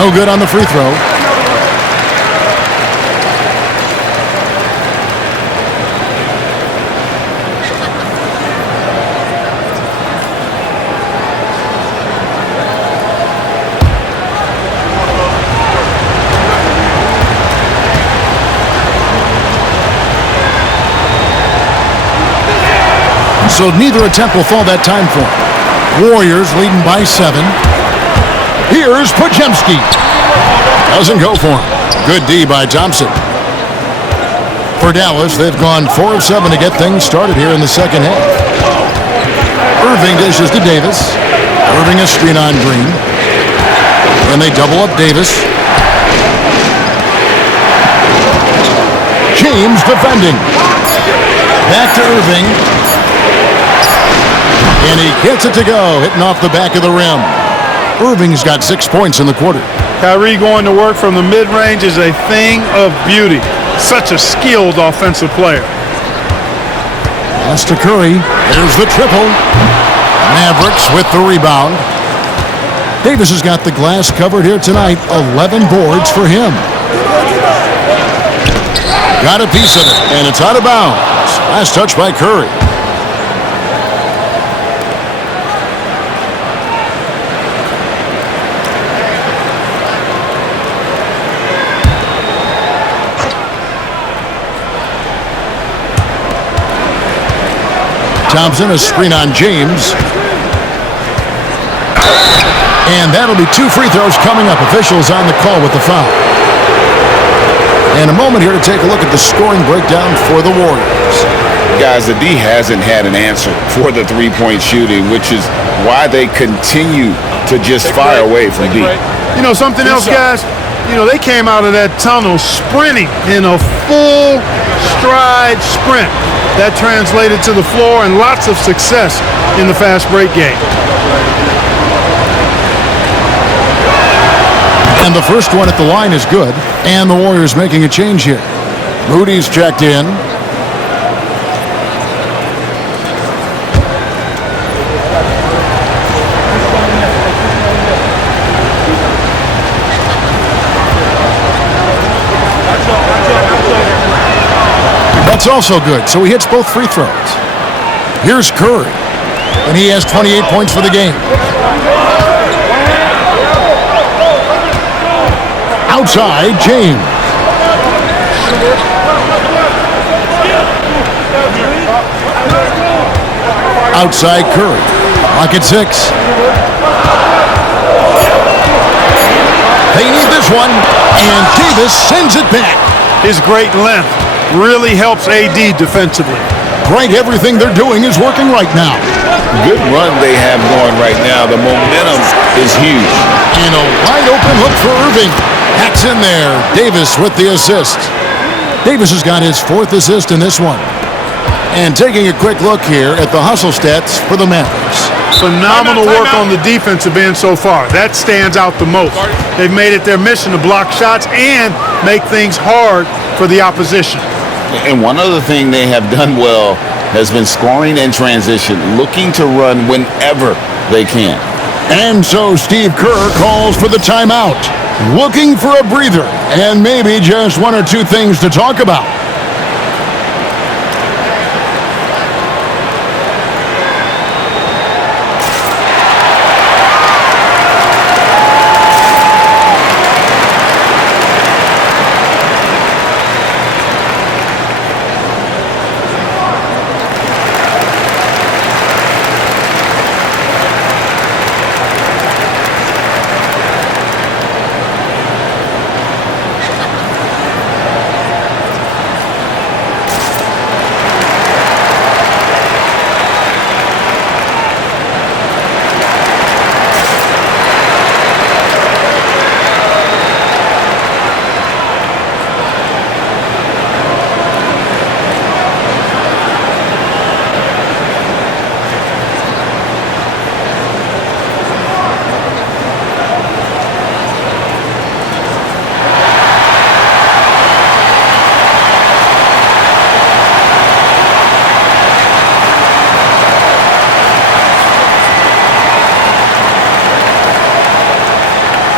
No good on the free throw. So neither attempt will fall that time for him. Warriors leading by 7. Here's Podziemski. Doesn't go for him. Good D by Thompson. For Dallas, they've gone 4 of 7 to get things started here in the second half. Irving dishes to Davis. Irving a screen on Green. Then they double up Davis. James defending. Back to Irving. And he gets it to go, hitting off the back of the rim. Irving's got 6 points in the quarter. Kyrie going to work from the mid-range is a thing of beauty. Such a skilled offensive player. Pass to Curry. There's the triple. Mavericks with the rebound. Davis has got the glass covered here tonight. 11 boards for him. Got a piece of it, and it's out of bounds. Last touch by Curry. Thompson, a screen on James. And that'll be 2 free throws coming up. Officials on the call with the foul. And a moment here to take a look at the scoring breakdown for the Warriors. Guys, the D hasn't had an answer for the three-point shooting, which is why they continue to just fire away from deep. You know, something else, guys? You know, they came out of that tunnel sprinting in a full stride sprint. That translated to the floor and lots of success in the fast break game. And the first one at the line is good. And the Warriors making a change here. Moody's checked in. That's also good, so he hits both free throws. Here's Curry, and he has 28 points for the game. Outside, James. Outside, Curry. Lock at 6. They need this one, and Davis sends it back. His great length really helps AD defensively. Greg, everything they're doing is working right now. Good run they have going right now. The momentum is huge. And a wide open look for Irving. Hacks in there. Davis with the assist. Davis has got his 4th assist in this one. And taking a quick look here at the hustle stats for the Mavericks. Phenomenal work on the defensive end so far. That stands out the most. They've made it their mission to block shots and make things hard for the opposition. And one other thing they have done well has been scoring in transition, looking to run whenever they can. And so Steve Kerr calls for the timeout, looking for a breather and maybe just 1 or 2 things to talk about.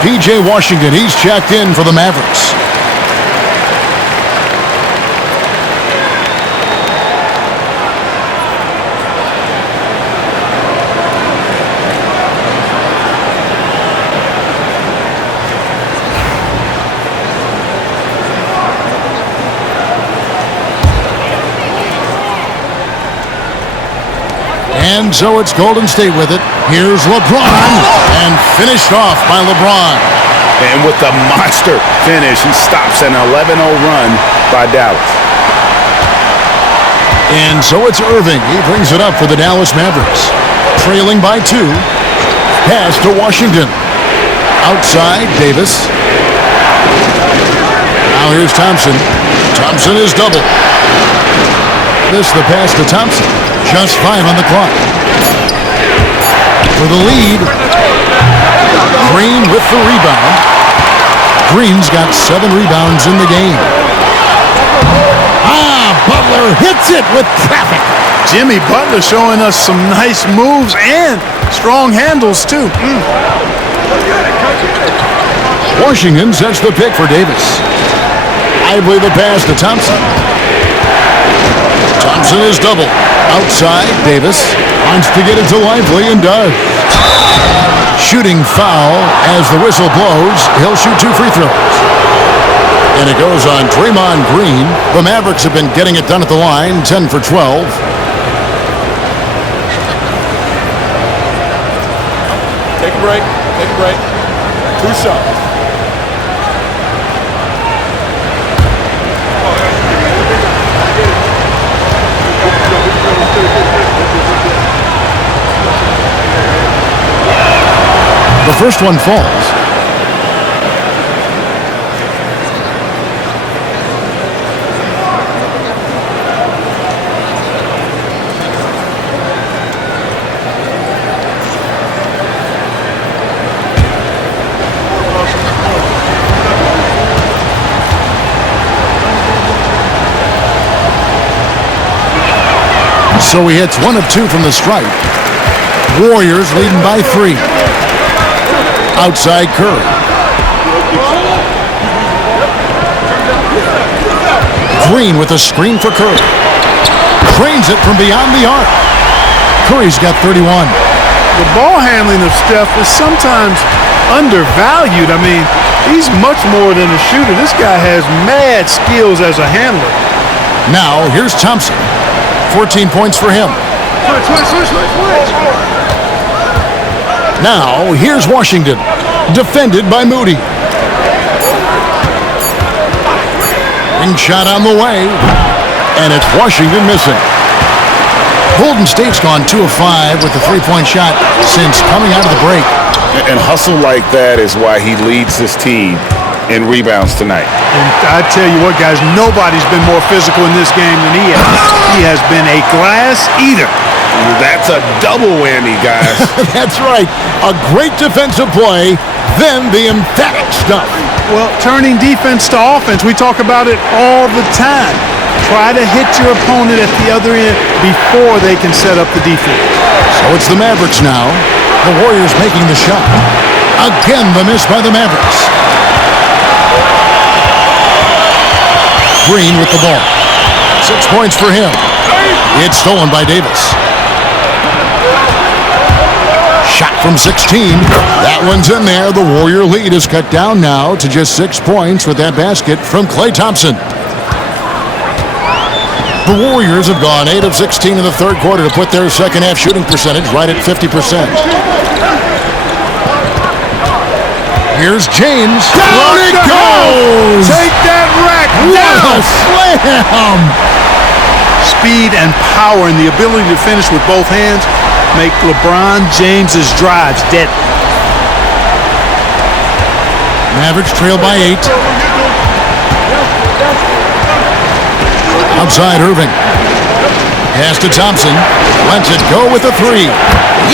P.J. Washington, he's checked in for the Mavericks. And so it's Golden State with it. Here's LeBron, and finished off by LeBron. And with the monster finish, he stops an 11-0 run by Dallas. And so it's Irving. He brings it up for the Dallas Mavericks. Trailing by 2. Pass to Washington. Outside, Davis. Now here's Thompson. Thompson is double. Missed the pass to Thompson. Just 5 on the clock. For the lead, Green with the rebound. Green's got 7 rebounds in the game. Butler hits it with traffic. Jimmy Butler showing us some nice moves and strong handles, too. Washington sets the pick for Davis. Lively the pass to Thompson. Thompson is double. Outside, Davis wants to get it to Lively and does. Shooting foul as the whistle blows. He'll shoot 2 free throws. And it goes on Draymond Green. The Mavericks have been getting it done at the line, 10 for 12. Take a break. Take a break. 2 shots. The first one falls. So he hits 1 of 2 from the stripe. Warriors leading by 3. Outside Curry. Green with a screen for Curry. Trains it from beyond the arc. Curry's got 31. The ball handling of Steph is sometimes undervalued. I mean, he's much more than a shooter. This guy has mad skills as a handler. Now, here's Thompson. 14 points for him. Now, here's Washington, defended by Moody. Ring shot on the way, and it's Washington missing. Golden State's gone 2 of 5 with the 3-point shot since coming out of the break. And hustle like that is why he leads his team in rebounds tonight. And I tell you what, guys, nobody's been more physical in this game than he has. He has been a glass eater. That's a double whammy, guys. That's right. A great defensive play, then the emphatic stuff. Well, turning defense to offense, we talk about it all the time. Try to hit your opponent at the other end before they can set up the defense. So it's the Mavericks now. The Warriors making the shot. Again, the miss by the Mavericks. Green with the ball. 6 points for him. It's stolen by Davis. Shot from 16. That one's in there. The Warrior lead is cut down now to just 6 points with that basket from Klay Thompson. The Warriors have gone 8 of 16 in the third quarter to put their second half shooting percentage right at 50%. Here's James. Down it goes! Take that rack What down! a slam! Speed and power and the ability to finish with both hands make LeBron James's drives deadly. Mavericks trail by 8. Outside Irving. Pass to Thompson. Lets it go with a 3.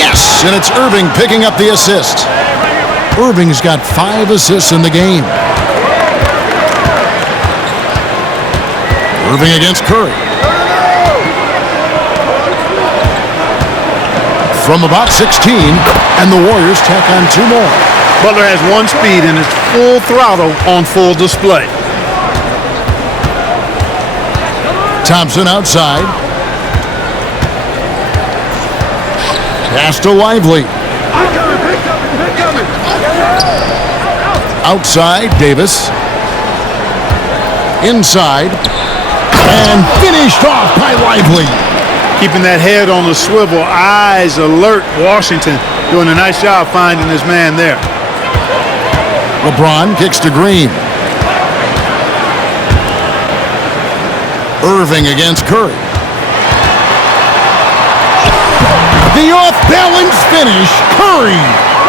Yes! And it's Irving picking up the assist. Irving's got 5 assists in the game. Irving against Curry. From about 16, and the Warriors tack on 2 more. Butler has 1 speed and it's full throttle on full display. Thompson outside. Pass to Lively. Outside, Davis. Inside. And finished off by Lively. Keeping that head on the swivel, eyes alert. Washington doing a nice job finding his man there. LeBron kicks to Green. Irving against Curry. The off-balance finish, Curry.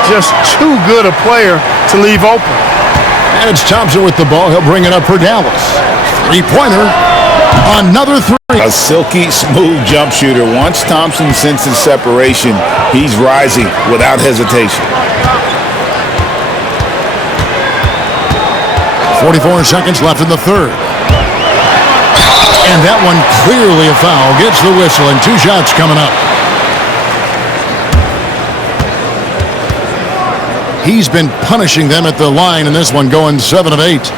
Just too good a player to leave open. And it's Thompson with the ball. He'll bring it up for Dallas. 3-pointer. Another 3. A silky smooth jump shooter. Once Thompson senses separation, he's rising without hesitation. 44 seconds left in the third. And that one clearly a foul. Gets the whistle, and 2 shots coming up. He's been punishing them at the line in this one, going 7 of 8.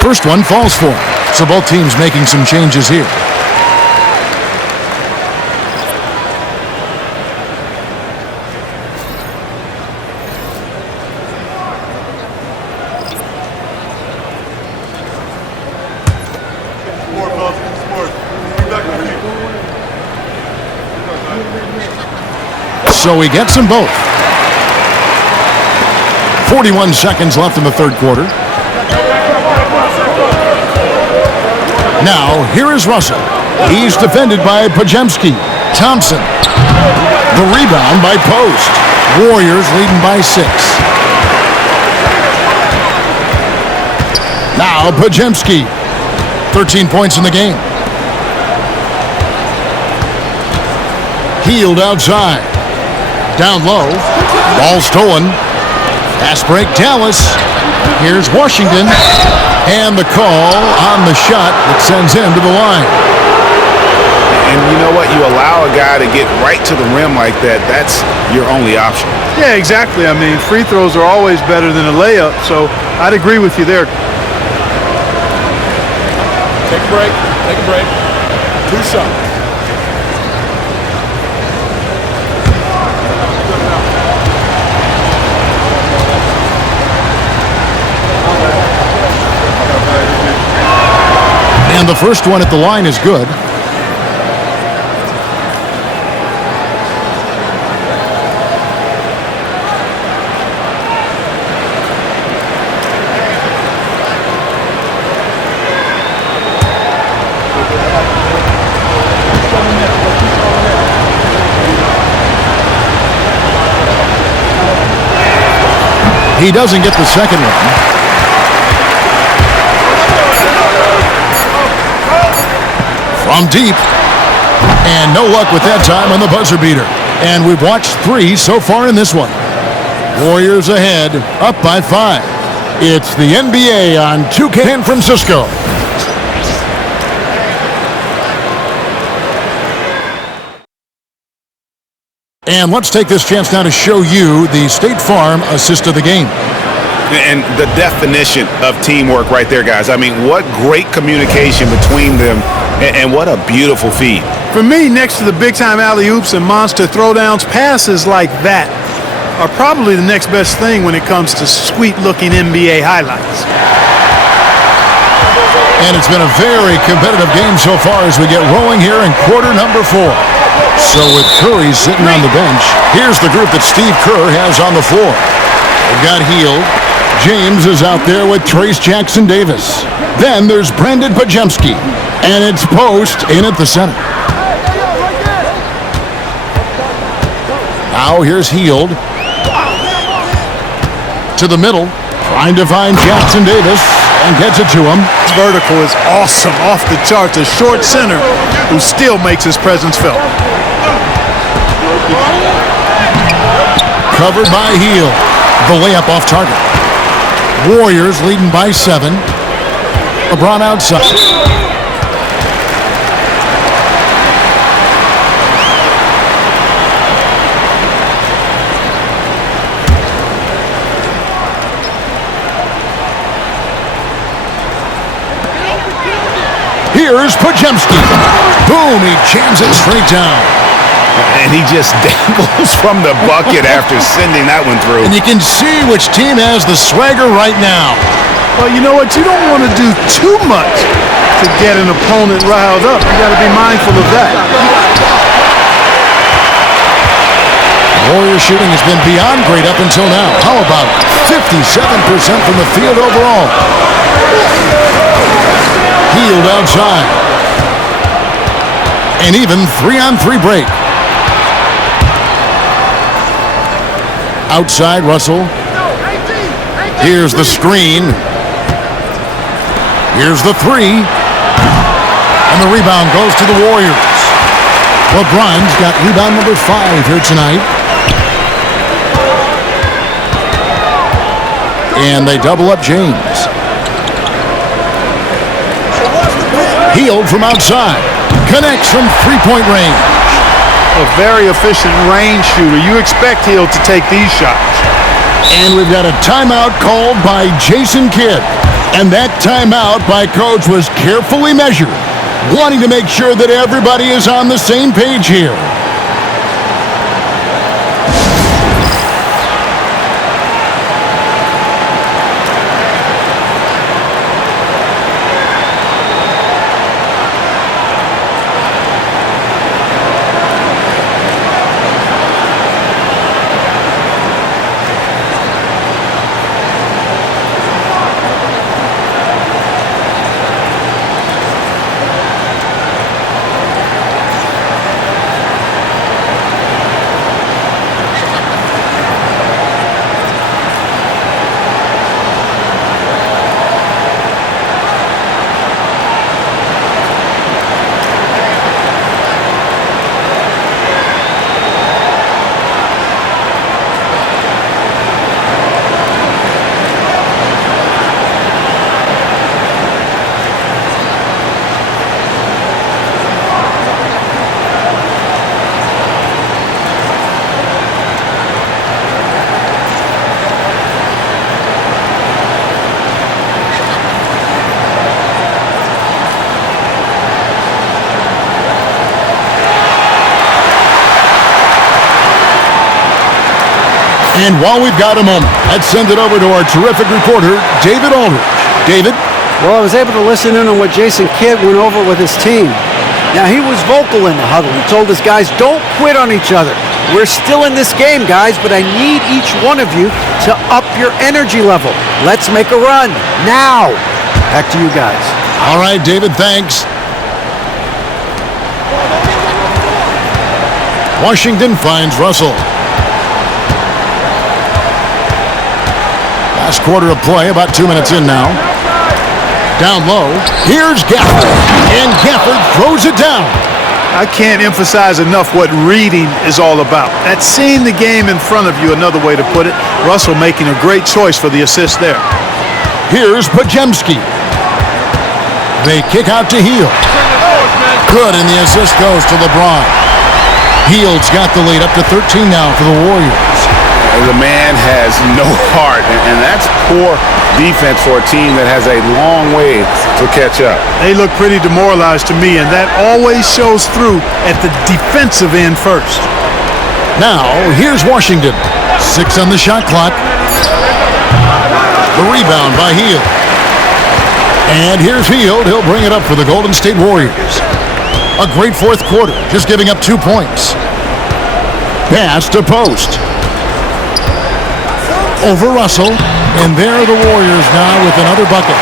First one falls for him. So both teams making some changes here. So he gets them both. 41 seconds left in the third quarter. Now, here is Russell. He's defended by Pajemski. Thompson. The rebound by Post. Warriors leading by 6. Now, Pajemski. 13 points in the game. Healed outside. Down low. Ball stolen. Pass break, Dallas. Here's Washington. And the call on the shot that sends him to the line. And you know what? You allow a guy to get right to the rim like that. That's your only option. Yeah, exactly. I mean, free throws are always better than a layup, so I'd agree with you there. Take a break. Take a break. 2 shots. And the first one at the line is good. He doesn't get the second one. From deep. And no luck with that time on the buzzer beater. And we've watched 3 so far in this one. Warriors ahead, up by 5. It's the NBA on 2K San Francisco. And let's take this chance now to show you the State Farm assist of the game. And the definition of teamwork right there, guys. I mean, what great communication between them, and what a beautiful feed. For me, next to the big-time alley-oops and monster throwdowns, passes like that are probably the next best thing when it comes to sweet-looking NBA highlights. And it's been a very competitive game so far as we get rolling here in quarter number 4. So with Curry sitting on the bench, here's the group that Steve Kerr has on the floor. They've got Hield. James is out there with Trace Jackson Davis. Then there's Brandon Pajemski. And it's Post in at the center. Now here's Hield. To the middle. Trying to find Jackson Davis. And gets it to him. This vertical is awesome. Off the charts. A short center who still makes his presence felt. Covered by Hield. The layup off target. Warriors leading by 7. LeBron outside. Here's Pajemski. Boom, he jams it straight down. And he just dangles from the bucket after sending that one through. And you can see which team has the swagger right now. Well, you know what? You don't want to do too much to get an opponent riled up. You got to be mindful of that. Warrior shooting has been beyond great up until now. How about 57% from the field overall? Hield outside. An even 3-on-3 break. Outside Russell. Here's the screen. Here's the three. And the rebound goes to the Warriors. LeBron's got rebound number 5 here tonight. And they double up James. Hield from outside. Connects from three-point range. A very efficient range shooter. You expect Hield to take these shots. And we've got a timeout called by Jason Kidd. And that timeout by Coach was carefully measured, wanting to make sure that everybody is on the same page here. And while we've got a moment, let's send it over to our terrific reporter, David Aldridge. David? Well, I was able to listen in on what Jason Kidd went over with his team. Now, he was vocal in the huddle. He told his guys, don't quit on each other. We're still in this game, guys, but I need each one of you to up your energy level. Let's make a run. Now. Back to you guys. All right, David, thanks. Washington finds Russell. Last quarter of play, about 2 minutes in now. Down low, here's Gafford, and Gafford throws it down. I can't emphasize enough what reading is all about. That's seeing the game in front of you, another way to put it. Russell making a great choice for the assist there. Here's Pajemski. They kick out to Hield. Good, and the assist goes to LeBron. Hield's got the lead up to 13 now for the Warriors. The man has no heart, and that's poor defense for a team that has a long way to catch up. They look pretty demoralized to me, and that always shows through at the defensive end first. Now, here's Washington. 6 on the shot clock. The rebound by Hield. And here's Hield. He'll bring it up for the Golden State Warriors. A great fourth quarter, just giving up 2 points. Pass to post. Over Russell, and there are the Warriors now with another bucket.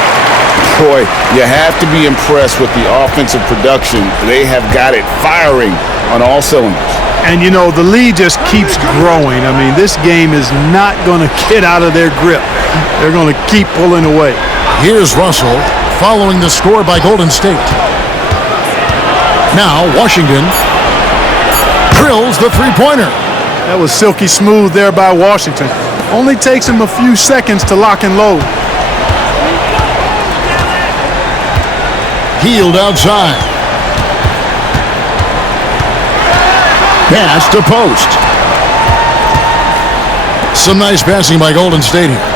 Boy, you have to be impressed with the offensive production. They have got it firing on all cylinders. And, you know, the lead just keeps growing. I mean, this game is not going to get out of their grip. They're going to keep pulling away. Here's Russell following the score by Golden State. Now, Washington drills the three-pointer. That was silky smooth there by Washington. Only takes him a few seconds to lock and load. Hield outside. Pass to post. Some nice passing by Golden State here.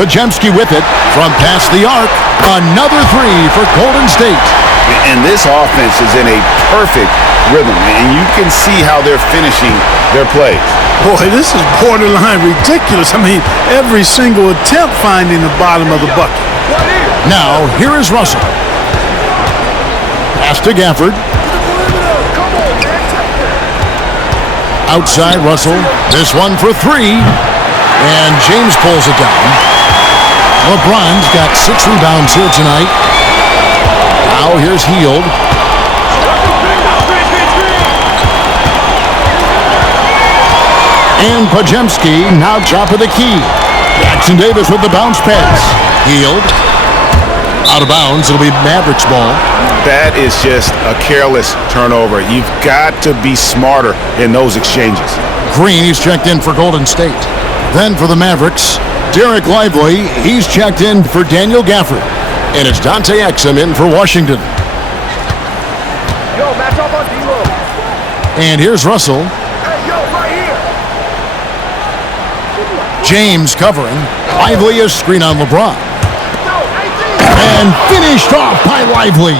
Pajemski with it from past the arc. Another three for Golden State. And this offense is in a perfect rhythm, and you can see how they're finishing their plays. Boy, this is borderline ridiculous. I mean, every single attempt finding the bottom of the bucket. Now, here is Russell. Pass to Gafford. Outside Russell. This one for 3. And James pulls it down. LeBron's got 6 rebounds here tonight. Now here's Hield. And Pajemski now top of the key. Jackson Davis with the bounce pass. Hield. Out of bounds. It'll be Mavericks ball. That is just a careless turnover. You've got to be smarter in those exchanges. Green, he's checked in for Golden State. Then for the Mavericks, Derek Lively, he's checked in for Daniel Gafford. And it's Dante Exum in for Washington. Yo, match up on D-Lo. And here's Russell. Hey, yo, right here. James covering. Lively a screen on LeBron. And finished off by Lively.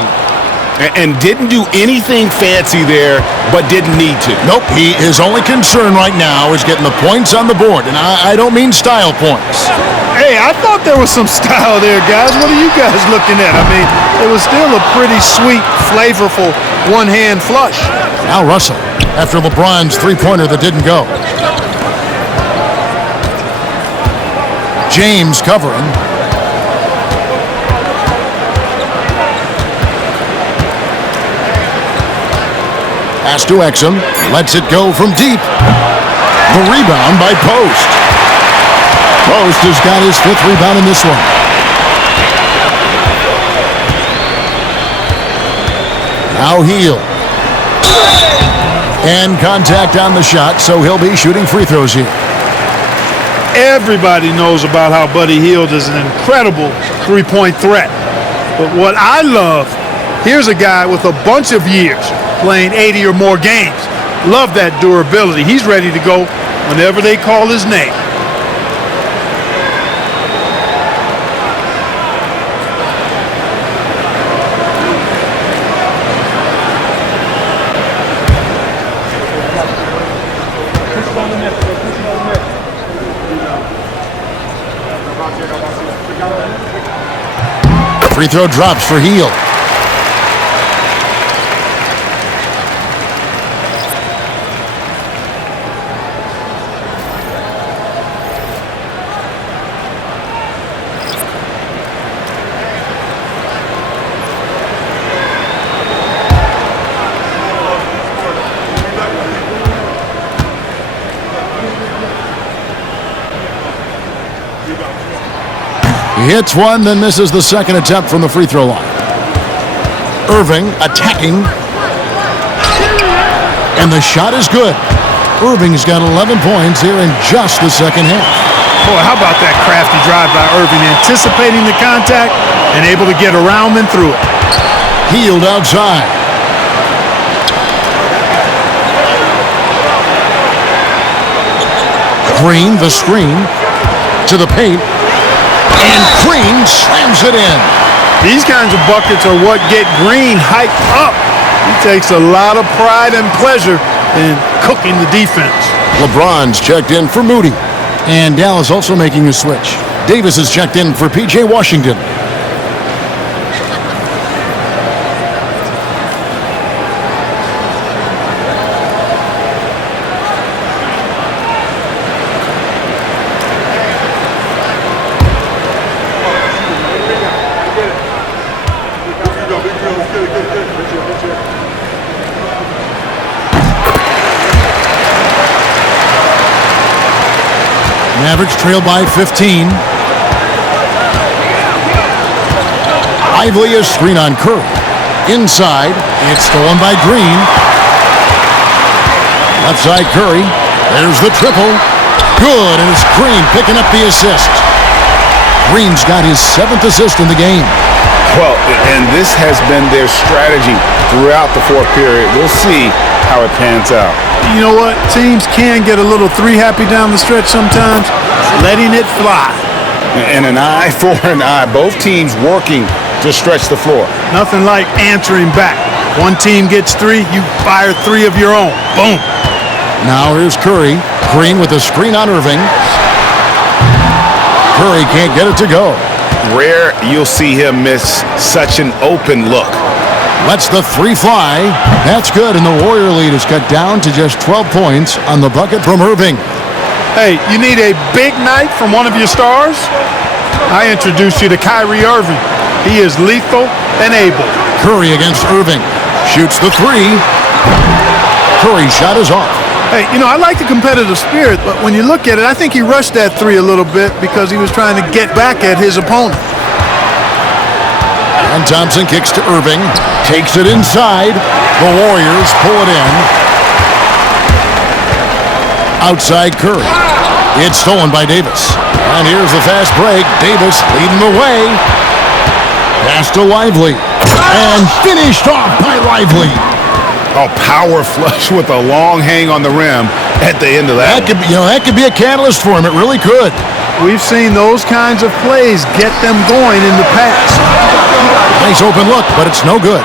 And didn't do anything fancy there, but didn't need to. Nope, his only concern right now is getting the points on the board. And I don't mean style points. Hey, I thought there was some style there, guys. What are you guys looking at? I mean, it was still a pretty sweet, flavorful one-hand flush. Now Russell, after LeBron's three-pointer that didn't go. James covering. Pass to Exum. Lets it go from deep. The rebound by Post. Post has got his fifth rebound in this one. Now Hield. And contact on the shot, so he'll be shooting free throws here. Everybody knows about how Buddy Hield is an incredible three-point threat. But what I love, here's a guy with a bunch of years playing 80 or more games. Love that durability. He's ready to go whenever they call his name. Free throw drops for Hield. He hits one, then misses the second attempt from the free throw line. Irving attacking. And the shot is good. Irving's got 11 points here in just the second half. Boy, how about that crafty drive by Irving, anticipating the contact and able to get around and through it. Hield outside. Green, the screen, to the paint. And Green slams it in. These kinds of buckets are what get Green hyped up. He takes a lot of pride and pleasure in cooking the defense. LeBron's checked in for Moody. And Dallas also making a switch. Davis is checked in for P.J. Washington. Mavericks trail by 15. Lively a screen on Curry. Inside, it's stolen by Green. Left side Curry. There's the triple. Good, and it's Green picking up the assist. Green's got his 7th assist in the game. Well, and this has been their strategy throughout the fourth period. We'll see how it pans out. You know what? Teams can get a little three-happy down the stretch sometimes. Letting it fly. And an eye for an eye. Both teams working to stretch the floor. Nothing like answering back. One team gets 3, you fire 3 of your own. Boom. Now here's Curry. Green with a screen on Irving. Curry can't get it to go. Rare you'll see him miss such an open look. Lets the 3 fly. That's good, and the Warrior lead is cut down to just 12 points on the bucket from Irving. Hey, you need a big night from one of your stars? I introduced you to Kyrie Irving. He is lethal and able. Curry against Irving. Shoots the 3. Curry's shot is off. Hey, you know, I like the competitive spirit, but when you look at it, I think he rushed that 3 a little bit because he was trying to get back at his opponent. baseline. Thompson kicks to Irving. Takes it inside. The Warriors pull it in. Outside Curry. It's stolen by Davis. And here's the fast break. Davis leading the way. Pass to Lively. And finished off by Lively. A power flush with a long hang on the rim at the end of that. That could be a catalyst for him. It really could. We've seen those kinds of plays get them going in the past. Nice open look, but it's no good.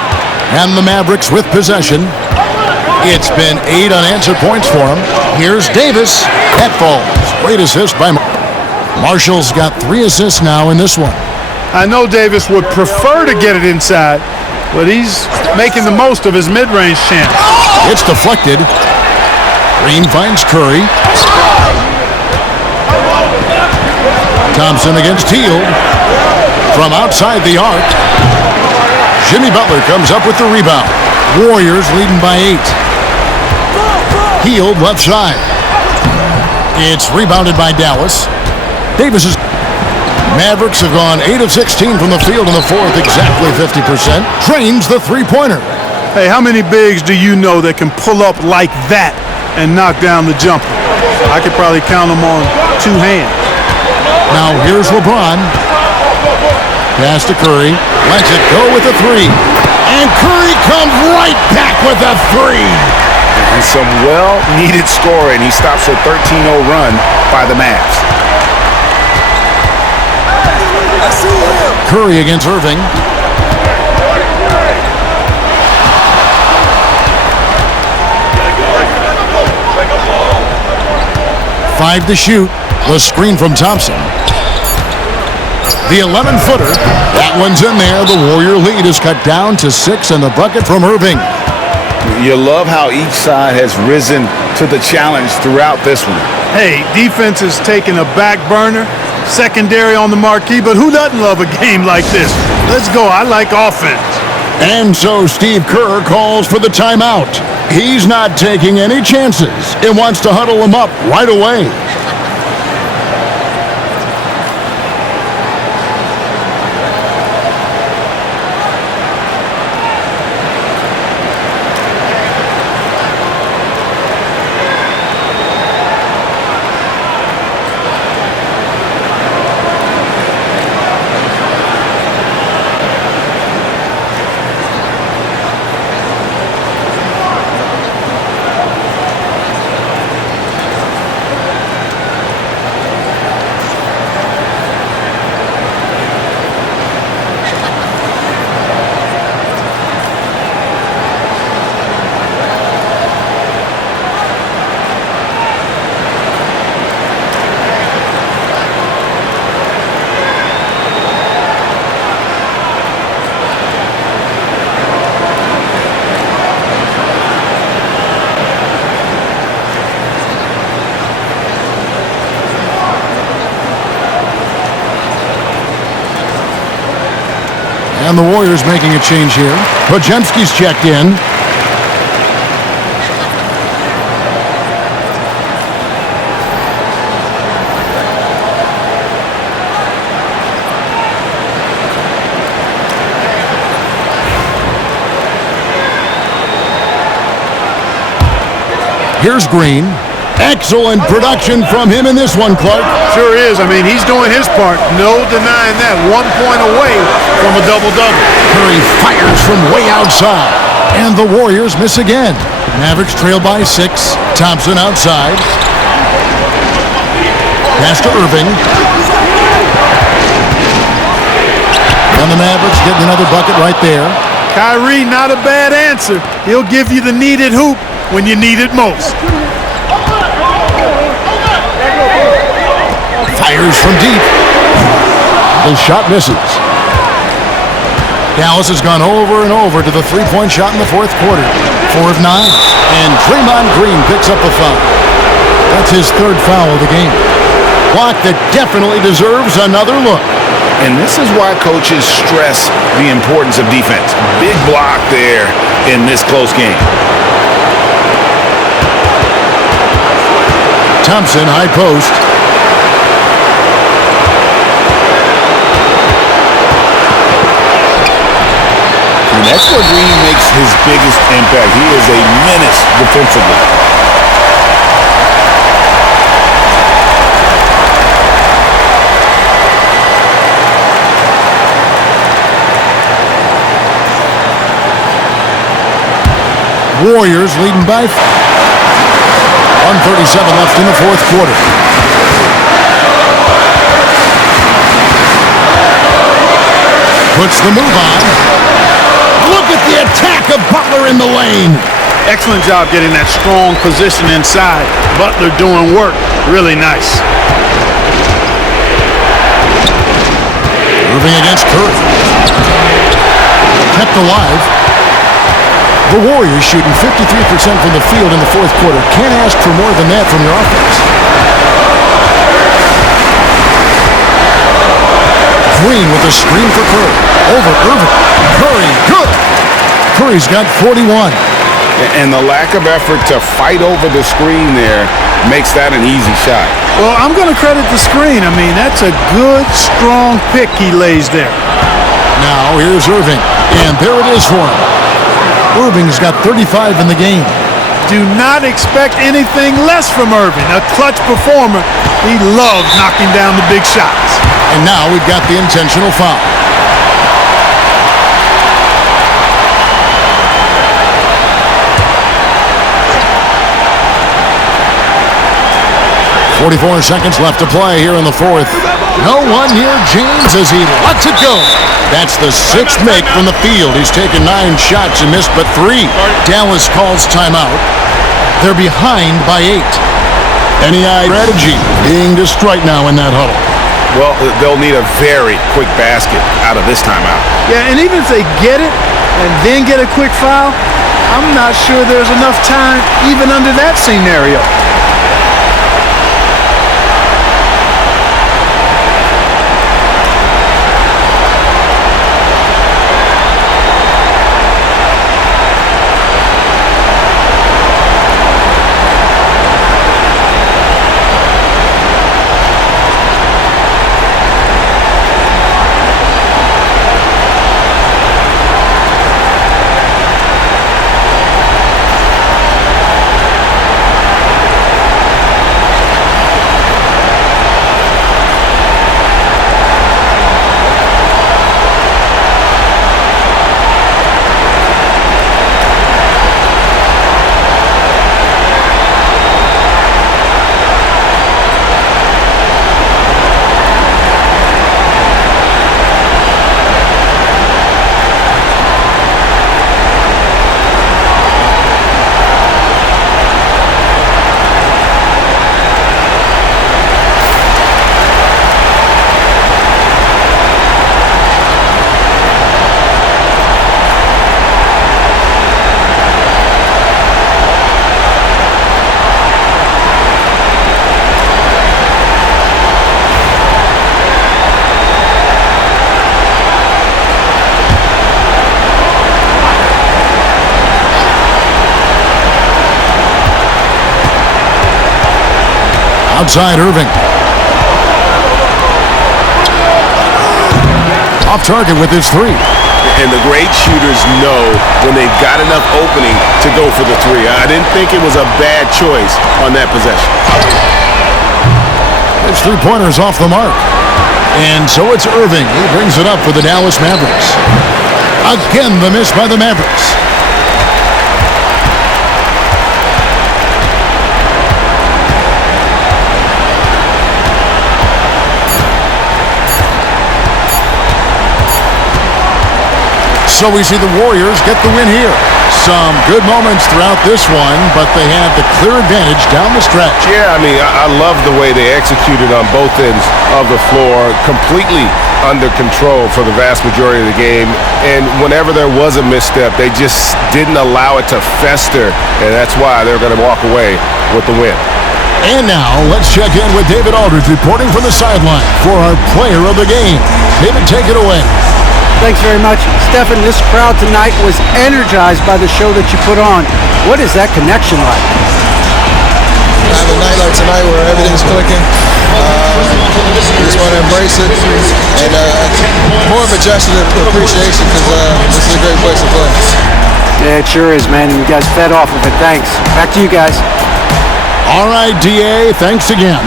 And the Mavericks with possession. It's been 8 unanswered points for him. Here's Davis. That falls. Great assist by Marshall's got 3 assists now in this one. I know Davis would prefer to get it inside, but he's making the most of his mid-range chance. It's deflected. Green finds Curry. Thompson against Hield. From outside the arc. Jimmy Butler comes up with the rebound. Warriors leading by 8. Hield left side. It's rebounded by Dallas. Davis is... Mavericks have gone 8 of 16 from the field in the fourth, exactly 50%. Drains the three-pointer. Hey, how many bigs do you know that can pull up like that and knock down the jumper? I could probably count them on 2 hands. Now here's LeBron. Pass to Curry. Lets it go with a 3. And Curry comes right back with a 3. And some well-needed scoring. He stops a 13-0 run by the Mavs. Curry against Irving. Five to shoot. The screen from Thompson. The 11-footer. That one's in there. The Warrior lead is cut down to 6, and the bucket from Irving. You love how each side has risen to the challenge throughout this one. Hey, defense is taking a back burner, secondary on the marquee, but who doesn't love a game like this? Let's go. I like offense. And so Steve Kerr calls for the timeout. He's not taking any chances. He wants to huddle them up right away. And the Warriors making a change here. Podziemski's checked in. Here's Green. Excellent production from him in this one, Clark. Sure is. I mean, he's doing his part. No denying that. 1 point away from a double-double. Curry fires from way outside. And the Warriors miss again. Mavericks trail by 6. Thompson outside. Pass to Irving. And the Mavericks getting another bucket right there. Kyrie, not a bad answer. He'll give you the needed hoop when you need it most. Fires from deep. The shot misses. Dallas has gone over and over to the three-point shot in the fourth quarter. 4 of 9. And Draymond Green picks up a foul. That's his 3rd foul of the game. Block that definitely deserves another look. And this is why coaches stress the importance of defense. Big block there in this close game. Thompson, high post. And that's where Green makes his biggest impact. He is a menace defensively. Warriors leading by 1:37 left in the fourth quarter. Puts the move on. Look at the attack of Butler in the lane. Excellent job getting that strong position inside. Butler doing work. Really nice. Irving against Curry. Kept alive. The Warriors shooting 53% from the field in the fourth quarter. Can't ask for more than that from your offense. Green with a screen for Curry. Over Irving. Curry, good. Curry's got 41. And the lack of effort to fight over the screen there makes that an easy shot. Well, I'm going to credit the screen. I mean, that's a good, strong pick he lays there. Now here's Irving. And there it is for him. Irving's got 35 in the game. Do not expect anything less from Irving. A clutch performer. He loves knocking down the big shots. And now we've got the intentional foul. .44 seconds left to play here in the fourth. No one near James as he lets it go. That's the sixth make from the field. He's taken 9 shots and missed but 3. Dallas calls timeout. They're behind by 8. Any strategy being destroyed now in that huddle. Well, they'll need a very quick basket out of this timeout. Yeah, and even if they get it and then get a quick foul, I'm not sure there's enough time even under that scenario. Outside Irving. Off target with his 3. And the great shooters know when they've got enough opening to go for the 3. I didn't think it was a bad choice on that possession. His 3-pointer's off the mark. And so it's Irving. He brings it up for the Dallas Mavericks. Again, the miss by the Mavericks. So we see the Warriors get the win here. Some good moments throughout this one, but they have the clear advantage down the stretch. Yeah, I mean, I love the way they executed on both ends of the floor, completely under control for the vast majority of the game. And whenever there was a misstep, they just didn't allow it to fester, and that's why they're going to walk away with the win. And now, let's check in with David Aldridge reporting from the sideline for our player of the game. David, take it away. Thanks very much. Stephen, this crowd tonight was energized by the show that you put on. What is that connection like? Have a night like tonight where everything's clicking. We just want to embrace it. And more of a gesture of appreciation because this is a great place to play. Yeah, it sure is, man. You guys fed off of it. Thanks. Back to you guys. All right, DA, thanks again.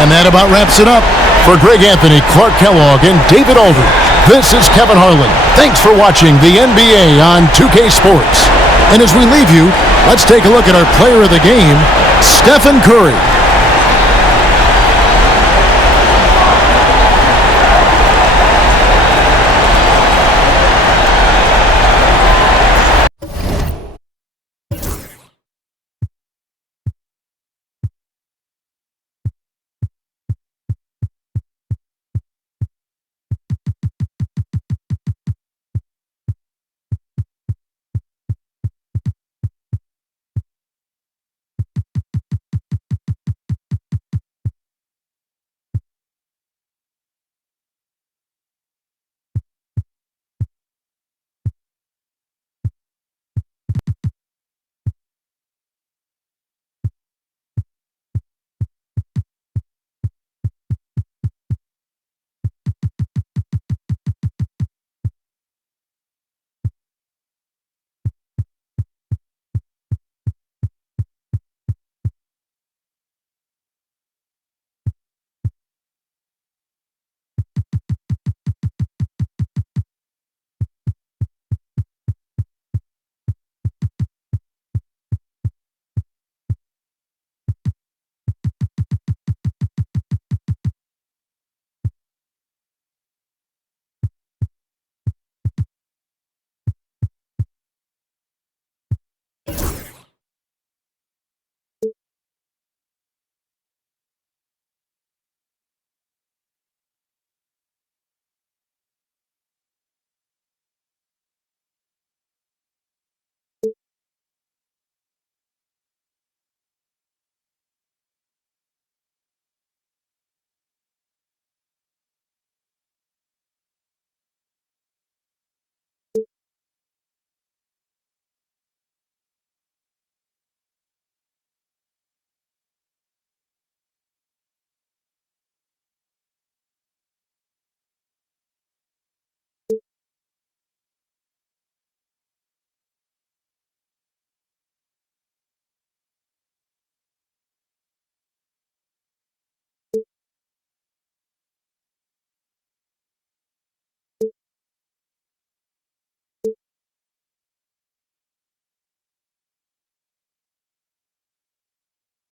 And that about wraps it up. For Greg Anthony, Clark Kellogg, and David Aldridge, this is Kevin Harlan. Thanks for watching the NBA on 2K Sports. And as we leave you, let's take a look at our player of the game, Stephen Curry.